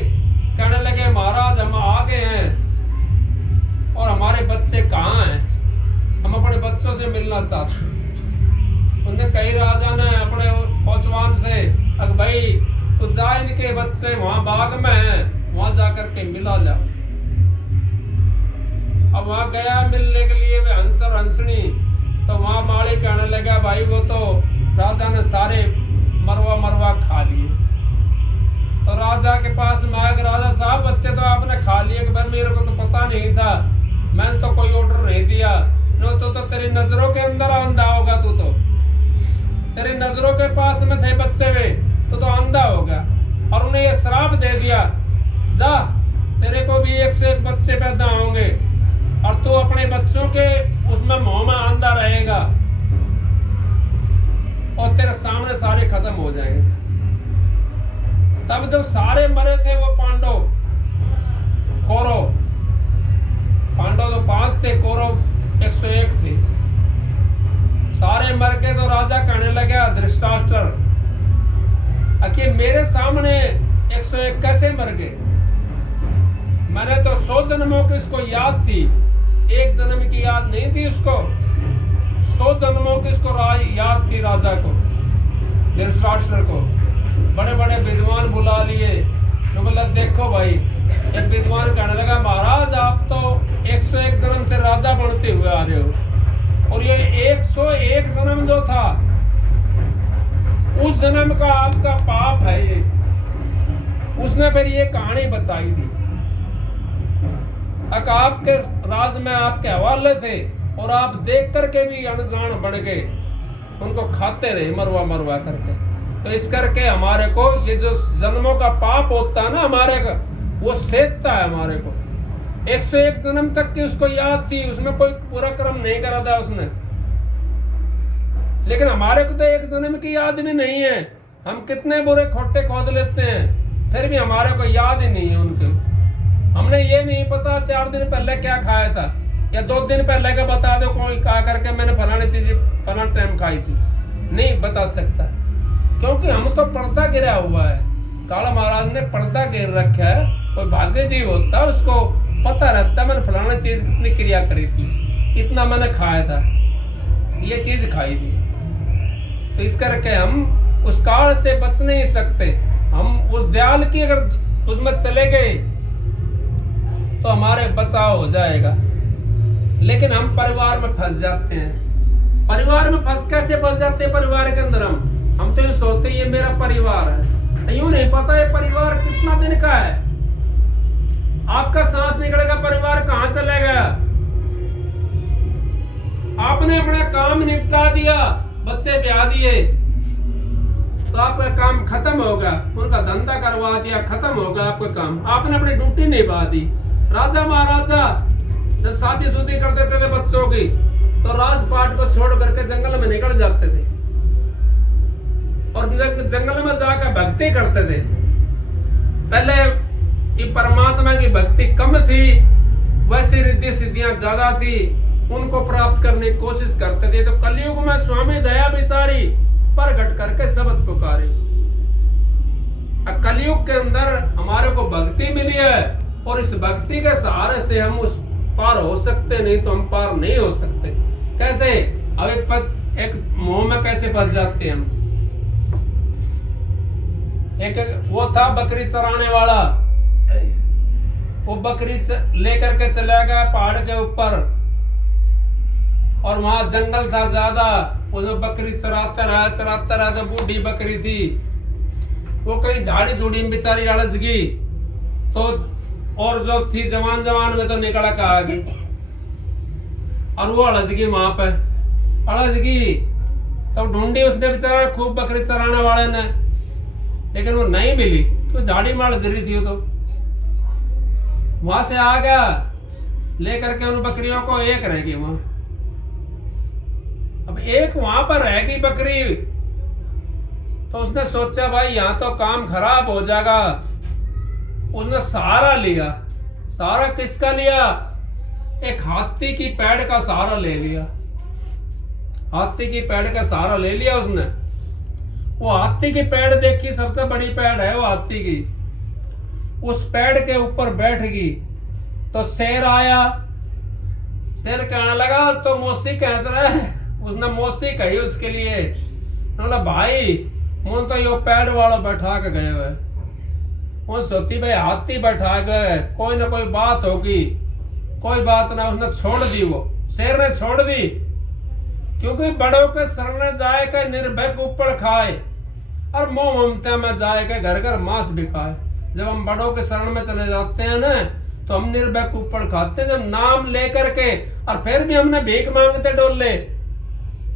कहने लगे महाराज हम आ गए हैं और हमारे बच्चे कहाँ हैं, हम अपने बच्चों से मिलना चाहते हैं। उनने कई राजा ने अपने पौचवान से, अगर भाई तो जा, इनके बच्चे वहां बाग में हैं, वहां जाकर के मिला ला। अब वहां गया मिलने के लिए वे हंसर हंसनी, तो वहां माली कहने लगा भाई वो तो राजा ने सारे मरवा मरवा खा लिए। तो राजा के पास में आया, राजा साहब बच्चे तो आपने खा लिए, कि मेरे को तो पता नहीं था, मैंने तो कोई ऑर्डर नहीं दिया। नो तो तेरी नजरों के अंदर अंधा होगा, तू तो तेरी नजरों के पास में थे बच्चे वे, तो अंधा होगा। और उन्हें ये श्राप दे दिया, जा तेरे को भी 101 बच्चे पैदा होंगे और तू अपने बच्चों के उसमें मुंह में अंधा रहेगा और तेरे सामने सारे खत्म हो जाएंगे। तब जब सारे मरे थे वो पांडव कौरव, पांडव तो 5 थे, कौरव 101 थे, सारे मर गए। तो राजा कहने लगा धृतराष्ट्र, कि मेरे सामने 101 कैसे मर गए? मैंने तो 100 जन्मों की इसको याद थी, एक जन्म की याद नहीं थी उसको, 100 जन्मों की इसको याद थी राजा को, धृतराष्ट्र को। बड़े बड़े विद्वान बुला लिए, तो बोला देखो भाई, एक विद्वान कहने लगा महाराज आप तो 101 जन्म से राजा बनते हुए आ रहे हो, और ये 101 जन्म जो था उस जन्म का आपका पाप है ये। उसने फिर ये कहानी बताई थी, आपके राज में आपके हवाले थे और आप देख करके भी अनजान बन गए, उनको खाते रहे मरवा मरवा करके। तो इस करके हमारे को ये जो जन्मों का पाप होता है ना हमारे का, वो सेधता है हमारे को। 101 जन्म तक की उसको याद थी, उसमें कोई बुरा कर्म नहीं करा था उसने, लेकिन हमारे को तो 1 जन्म की याद भी नहीं है। हम कितने बुरे खोटे खोद लेते हैं, फिर भी हमारे को याद ही नहीं है उनके। हमने ये नहीं पता 4 दिन पहले क्या खाया था, या 2 दिन पहले का बता दो कोई कहा करके मैंने फलानी चीज फलाना टाइम खाई थी, नहीं बता सकता, क्योंकि हम तो पर्दा गिरा हुआ है। काला महाराज ने पर्दा गिर रखा है, कोई भाग्य जीव होता है उसको पता रहता मैंने फलाना चीज कितनी क्रिया करी थी, इतना मैंने खाया था, ये चीज खाई थी। तो इस करके हम उस काल से बच नहीं सकते। हम उस दयाल की अगर उसमें चले गए तो हमारे बचाव हो जाएगा, लेकिन हम परिवार में फंस जाते हैं। परिवार में फंस कैसे फंस जाते हैं? परिवार के अंदर हम तो ये सोचते ये मेरा परिवार है, यूं नहीं पता ये परिवार कितना दिन का है। आपका सांस निकलेगा परिवार कहां चला गया। आपने अपना काम निपटा दिया, बच्चे ब्याह दिए तो आपका काम खत्म होगा, उनका धंधा करवा दिया, खत्म होगा आपका काम, आपने अपनी ड्यूटी निभा दी। राजा महाराजा जब शादी शुदी कर देते थे बच्चों की तो राजपाट को छोड़ करके जंगल में निकल जाते थे और जंगल में जाकर भक्ति करते थे। पहले ये परमात्मा की भक्ति कम थी, वैसे रिद्धि सिद्धियां ज्यादा थी, उनको प्राप्त करने की कोशिश करते थे। तो कलयुग में स्वामी दया बिचारी प्रगट करके शब्द पुकारी। कलयुग के अंदर हमारे को भक्ति मिली है और इस भक्ति के सहारे से हम उस पार हो सकते, नहीं तो हम पार नहीं हो सकते। कैसे? अब एक मोह में कैसे फंस जाते हैं हम। एक वो था बकरी चराने वाला, वो बकरी लेकर के चला गया पहाड़ के ऊपर और वहां जंगल था ज्यादा, वो जो बकरी चराता रहा तो बूढ़ी बकरी थी, वो कहीं झाड़ी झूड़ी में बेचारी अड़स गई तो, और जो थी जवान में तो निकला का आ गई और वो अड़स गई वहां पे, अड़स गई तो ढूंढी उसने बेचारा खूब बकरी चराने वाले ने, लेकिन वो नहीं मिली, तो झाड़ी में अड़स रही थी। तो वहां से आ गया लेकर के उन बकरियों को, एक रह गई वहां। अब एक वहां पर रह गई बकरी, तो उसने सोचा भाई यहाँ तो काम खराब हो जाएगा, उसने सहारा लिया। सहारा किसका लिया? एक हाथी की पैड़ का सहारा ले लिया। हाथी की पैड़ का सहारा ले लिया उसने। वो हाथी की पैड़ देखी, सबसे बड़ी पैड़ है वो हाथी की। उस पेड़ के ऊपर बैठ गई तो शेर आया। शेर कहने लगा तो मौसी कहते रहे। उसने मौसी कही उसके लिए। बोला भाई मुन तो यो पेड़ वालों बैठा के गए हुए। वो सोची भाई हाथी बैठा गए, कोई ना कोई बात होगी। कोई बात ना, उसने छोड़ दी। वो शेर ने छोड़ दी, क्योंकि बड़ों के शरण जाए के निर्भय ऊपर खाए और मोह ममता में जाए के घर घर मांस भी खाए। जब हम बड़ों के शरण में चले जाते हैं ना तो हम निर्भय ऊपर खाते हैं। जब नाम लेकर के और फिर भी हमने भीख मांगते डोले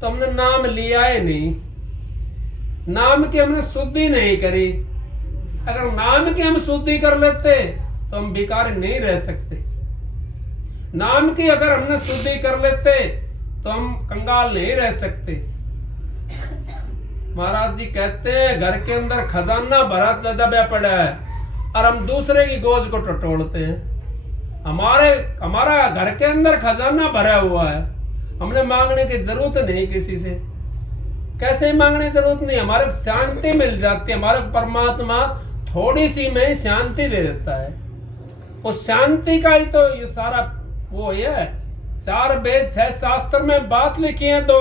तो हमने नाम लिया ही नहीं। नाम की हमने शुद्धि नहीं करी। अगर नाम की हम शुद्धि कर लेते तो हम भिखारी नहीं रह सकते। नाम की अगर हमने शुद्धि कर लेते तो हम कंगाल नहीं रह सकते। महाराज जी कहते हैं घर के अंदर खजाना भरा दबा पड़ा है और हम दूसरे की गोज को टटोलते हैं। हमारा घर के अंदर खजाना भरा हुआ है, हमने मांगने की जरूरत नहीं किसी से। कैसे मांगने की जरूरत नहीं, हमारे शांति मिल जाती है। हमारे परमात्मा थोड़ी सी में शांति दे देता है। उस शांति का ही तो ये सारा वो है। 4 वेद 6 शास्त्र में बात लिखी है। तो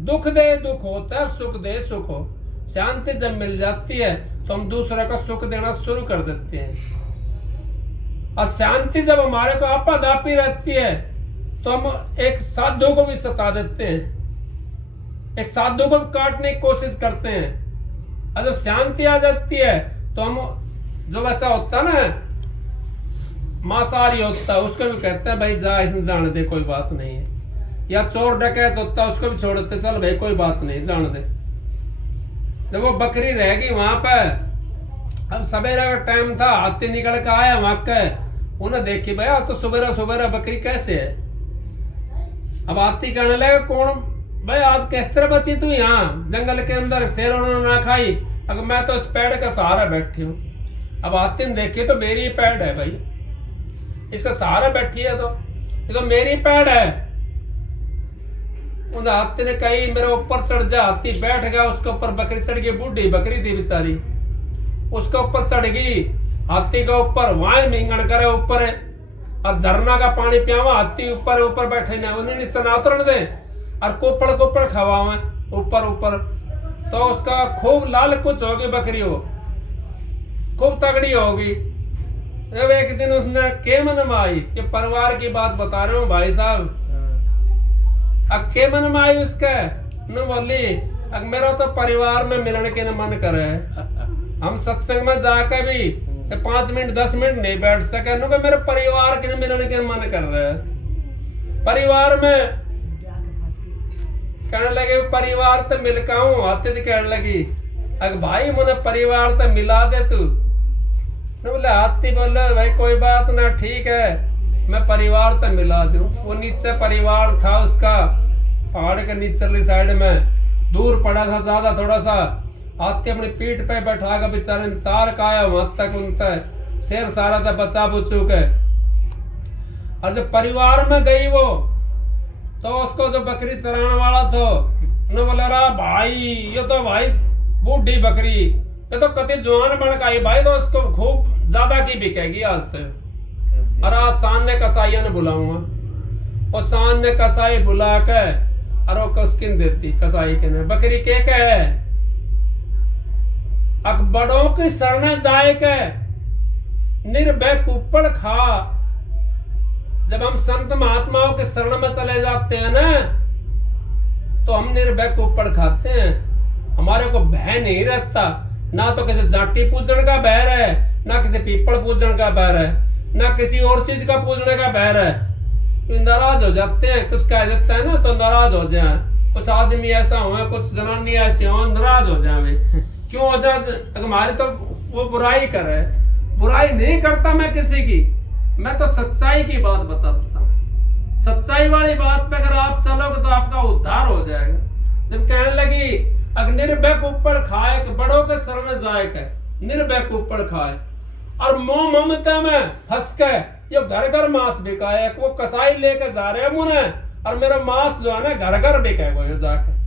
दुख दे दुख होता है, सुख दे सुख हो। शांति जब मिल जाती है तो हम दूसरे का सुख देना शुरू कर देते हैं। और शांति जब हमारे को आपाधापी रहती है तो हम एक साधु को भी सता देते हैं, एक साधु को भी काटने की कोशिश करते हैं। और जब शांति आ जाती है तो हम जो वैसा होता है ना मांसाहारी होता है उसको भी कहते हैं भाई जा इसने जान दे, कोई बात नहीं है। या चोर डकैत होता है उसको भी छोड़ देते, चल भाई कोई बात नहीं जान दे। जब वो बकरी रह गई वहां पे, अब सवेरा का टाइम था, हाथी निकल के आया वहां के, उन्हें देखी भाई आज तो सुबेरा सुबेरा बकरी कैसे है। अब हाथी कहने लगे कौन भाई आज किस तरह बची तू यहाँ जंगल के अंदर, शेरों ने ना खाई, अगर मैं तो इस पेड़ का सहारा बैठी हूँ। अब हाथी ने देखी तो मेरी पेड़ है भाई, इसका सहारा बैठी है तो ये तो मेरी पेड़ है। उन हाथी ने कही मेरे ऊपर चढ़ जा। हाथी बैठ गया, उसके ऊपर बकरी चढ़ गई। बूढ़ी बकरी थी बेचारी, उसके ऊपर चढ़ गई। हाथी के ऊपर वहां मींगण करे ऊपर है और झरना का पानी पियावा। हाथी ऊपर ऊपर बैठे ना, उन्हें नीचे ना उतरने दे और कोपड़ कोपड़ खवावे ऊपर ऊपर। तो उसका खूब लाल कुछ होगी बकरी, वो खूब तगड़ी होगी। जब एक दिन उसने के मन में आई, ये परिवार की बात बता रहा हूँ भाई साहब। अब के मन में आई उसके न बोली अब मेरा तो परिवार में मिलने के न मन करे। हम सत्संग में जाकर भी 5 मिनट 10 मिनट नहीं बैठ सके, न मेरे परिवार के न मिलने के मन कर रहे हैं। परिवार में कहने लगे परिवार तो मिलका हूँ। हाथी कहने लगी अगर भाई मुझे परिवार तो मिला दे तू। बोले हाथी बोले भाई कोई बात ना, ठीक है मैं परिवार तो मिला दूं। वो नीचे परिवार था उसका, पहाड़ के नीचली साइड में दूर पड़ा था ज्यादा थोड़ा सा। हाथी अपनी पीठ पे बैठा कर बेचारे ने तार काया वहां तक उनका शेर सारा था बचा बुचू के। और जब परिवार में गई वो तो उसको जो बकरी चराने वाला था उन्होंने बोला रा भाई ये तो भाई बूढ़ी बकरी, ये तो कति जवान बन का भाई, तो उसको खूब ज्यादा की बिकेगी आज तो। और आज शान ने कसाईया ने बुलाऊंगा। और शान ने कसाई बुला के और वो किन देती कसाई के ने बकरी के है। अब बड़ों की शरण जाए के निर्भय कुपड़ खा। जब हम संत महात्माओं के शरण में चले जाते हैं ना तो हम निर्भय कुपड़ खाते हैं। हमारे को भय नहीं रहता, ना तो किसी जाटी पूजन का बैर है, ना किसी पीपल पूजन का बैर है, ना किसी और चीज का पूजने का बैर है। तो नाराज हो जाते हैं, कुछ कह देता है ना तो नाराज हो जाए। कुछ आदमी ऐसा हुए, कुछ जनानी ऐसी हो, नाराज हो जाए। क्यों हो जाए? हमारी तो वो बुराई करे। बुराई नहीं करता मैं किसी की, मैं तो सच्चाई की बात बताता हूँ। सच्चाई वाली बात पे अगर आप चलोगे तो आपका उद्धार हो जाएगा। जब कहने लगी अगर निर्भय ऊपर खाए, बड़ों के शरण जाए के निर्भय ऊपर खाए और मोह ममता में फंस के ये घर घर मांस बिकाए, वो कसाई लेके जा रहे हैं मुने और मेरा मांस जो है ना घर घर बिकाएगा ये जाके।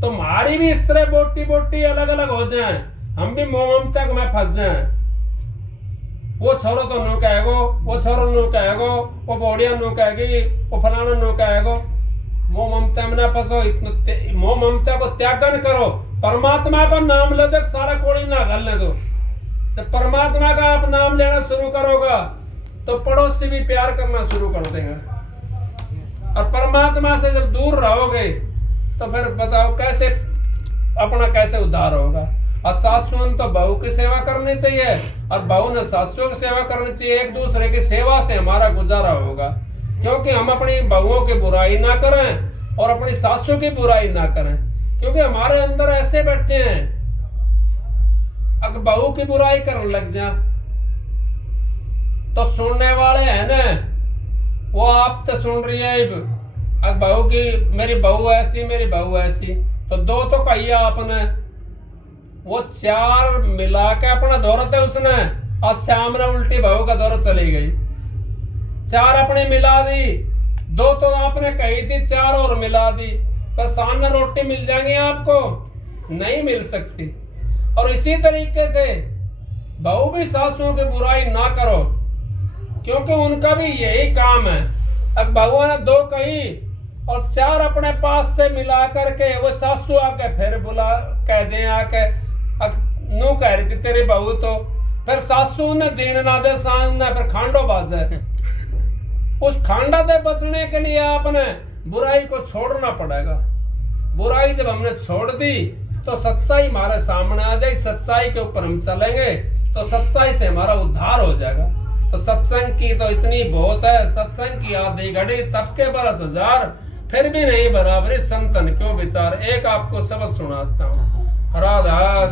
तो हमारी भी इस तरह बोटी बोटी अलग अलग हो जाए, हम भी मोह ममता में फंस जाए। वो छोरो तो नो कहेगो, वो छोरो नो कहेगो, वो बोड़िया नो कहेगी, वो फलाना नो कहेगो। मोह ममता में ना फंसो, मोह ममता को त्यागन करो, परमात्मा का नाम लो, तक सारा कोड़ी ना गलने दो। तो परमात्मा का आप नाम लेना शुरू करोगा तो पड़ोस से भी प्यार करना शुरू कर देगा। और परमात्मा से जब दूर रहोगे तो फिर बताओ कैसे अपना कैसे उद्धार होगा। और सासुओं ने तो बहू की सेवा करनी चाहिए और बहू ने सासुओं की सेवा करनी चाहिए। एक दूसरे की सेवा से हमारा गुजारा होगा, क्योंकि हम अपनी बहुओं की बुराई ना करें और अपनी सासुओं की बुराई ना करें। क्योंकि हमारे अंदर ऐसे बैठे हैं, अगर बहू की बुराई करने लग जा तो सुनने वाले हैं ना, वो आप तो सुन रही है अब बहू की, मेरी बहू ऐसी, मेरी बहू ऐसी, तो दो तो कहिया आपने, वो चार मिला के अपना दौरत है उसने, और सामने उल्टी बहू का दौरत चली गई। चार अपने मिला दी, दो तो आपने कही थी, चार और मिला दी, पर सामने रोटी मिल जाएंगी आपको, नहीं मिल सकती। और इसी तरीके से बहू भी सासुओं की बुराई ना करो, क्योंकि उनका भी यही काम है। अब बहू ने दो कही और चार अपने पास से मिला करके वो सासू आके फिर बुला कह दे आके, नू कह रही थी तेरी बहू, तो फिर सासू ने जीण ना दे, सांस ने फिर खांडो बाजे। उस खांडा से बचने के लिए आपने बुराई को छोड़ना पड़ेगा। बुराई जब हमने छोड़ दी तो सच्चाई हमारे सामने आ जाए, सच्चाई के ऊपर हम चलेंगे तो सच्चाई से हमारा उद्धार हो जाएगा। तो सत्संग की तो इतनी बहुत है, सत्संग की आधी घड़ी तब के बरस हजार, फिर भी नहीं बराबरी संतन क्यों विचार। एक आपको शब्द सुनाता हूँ, राधा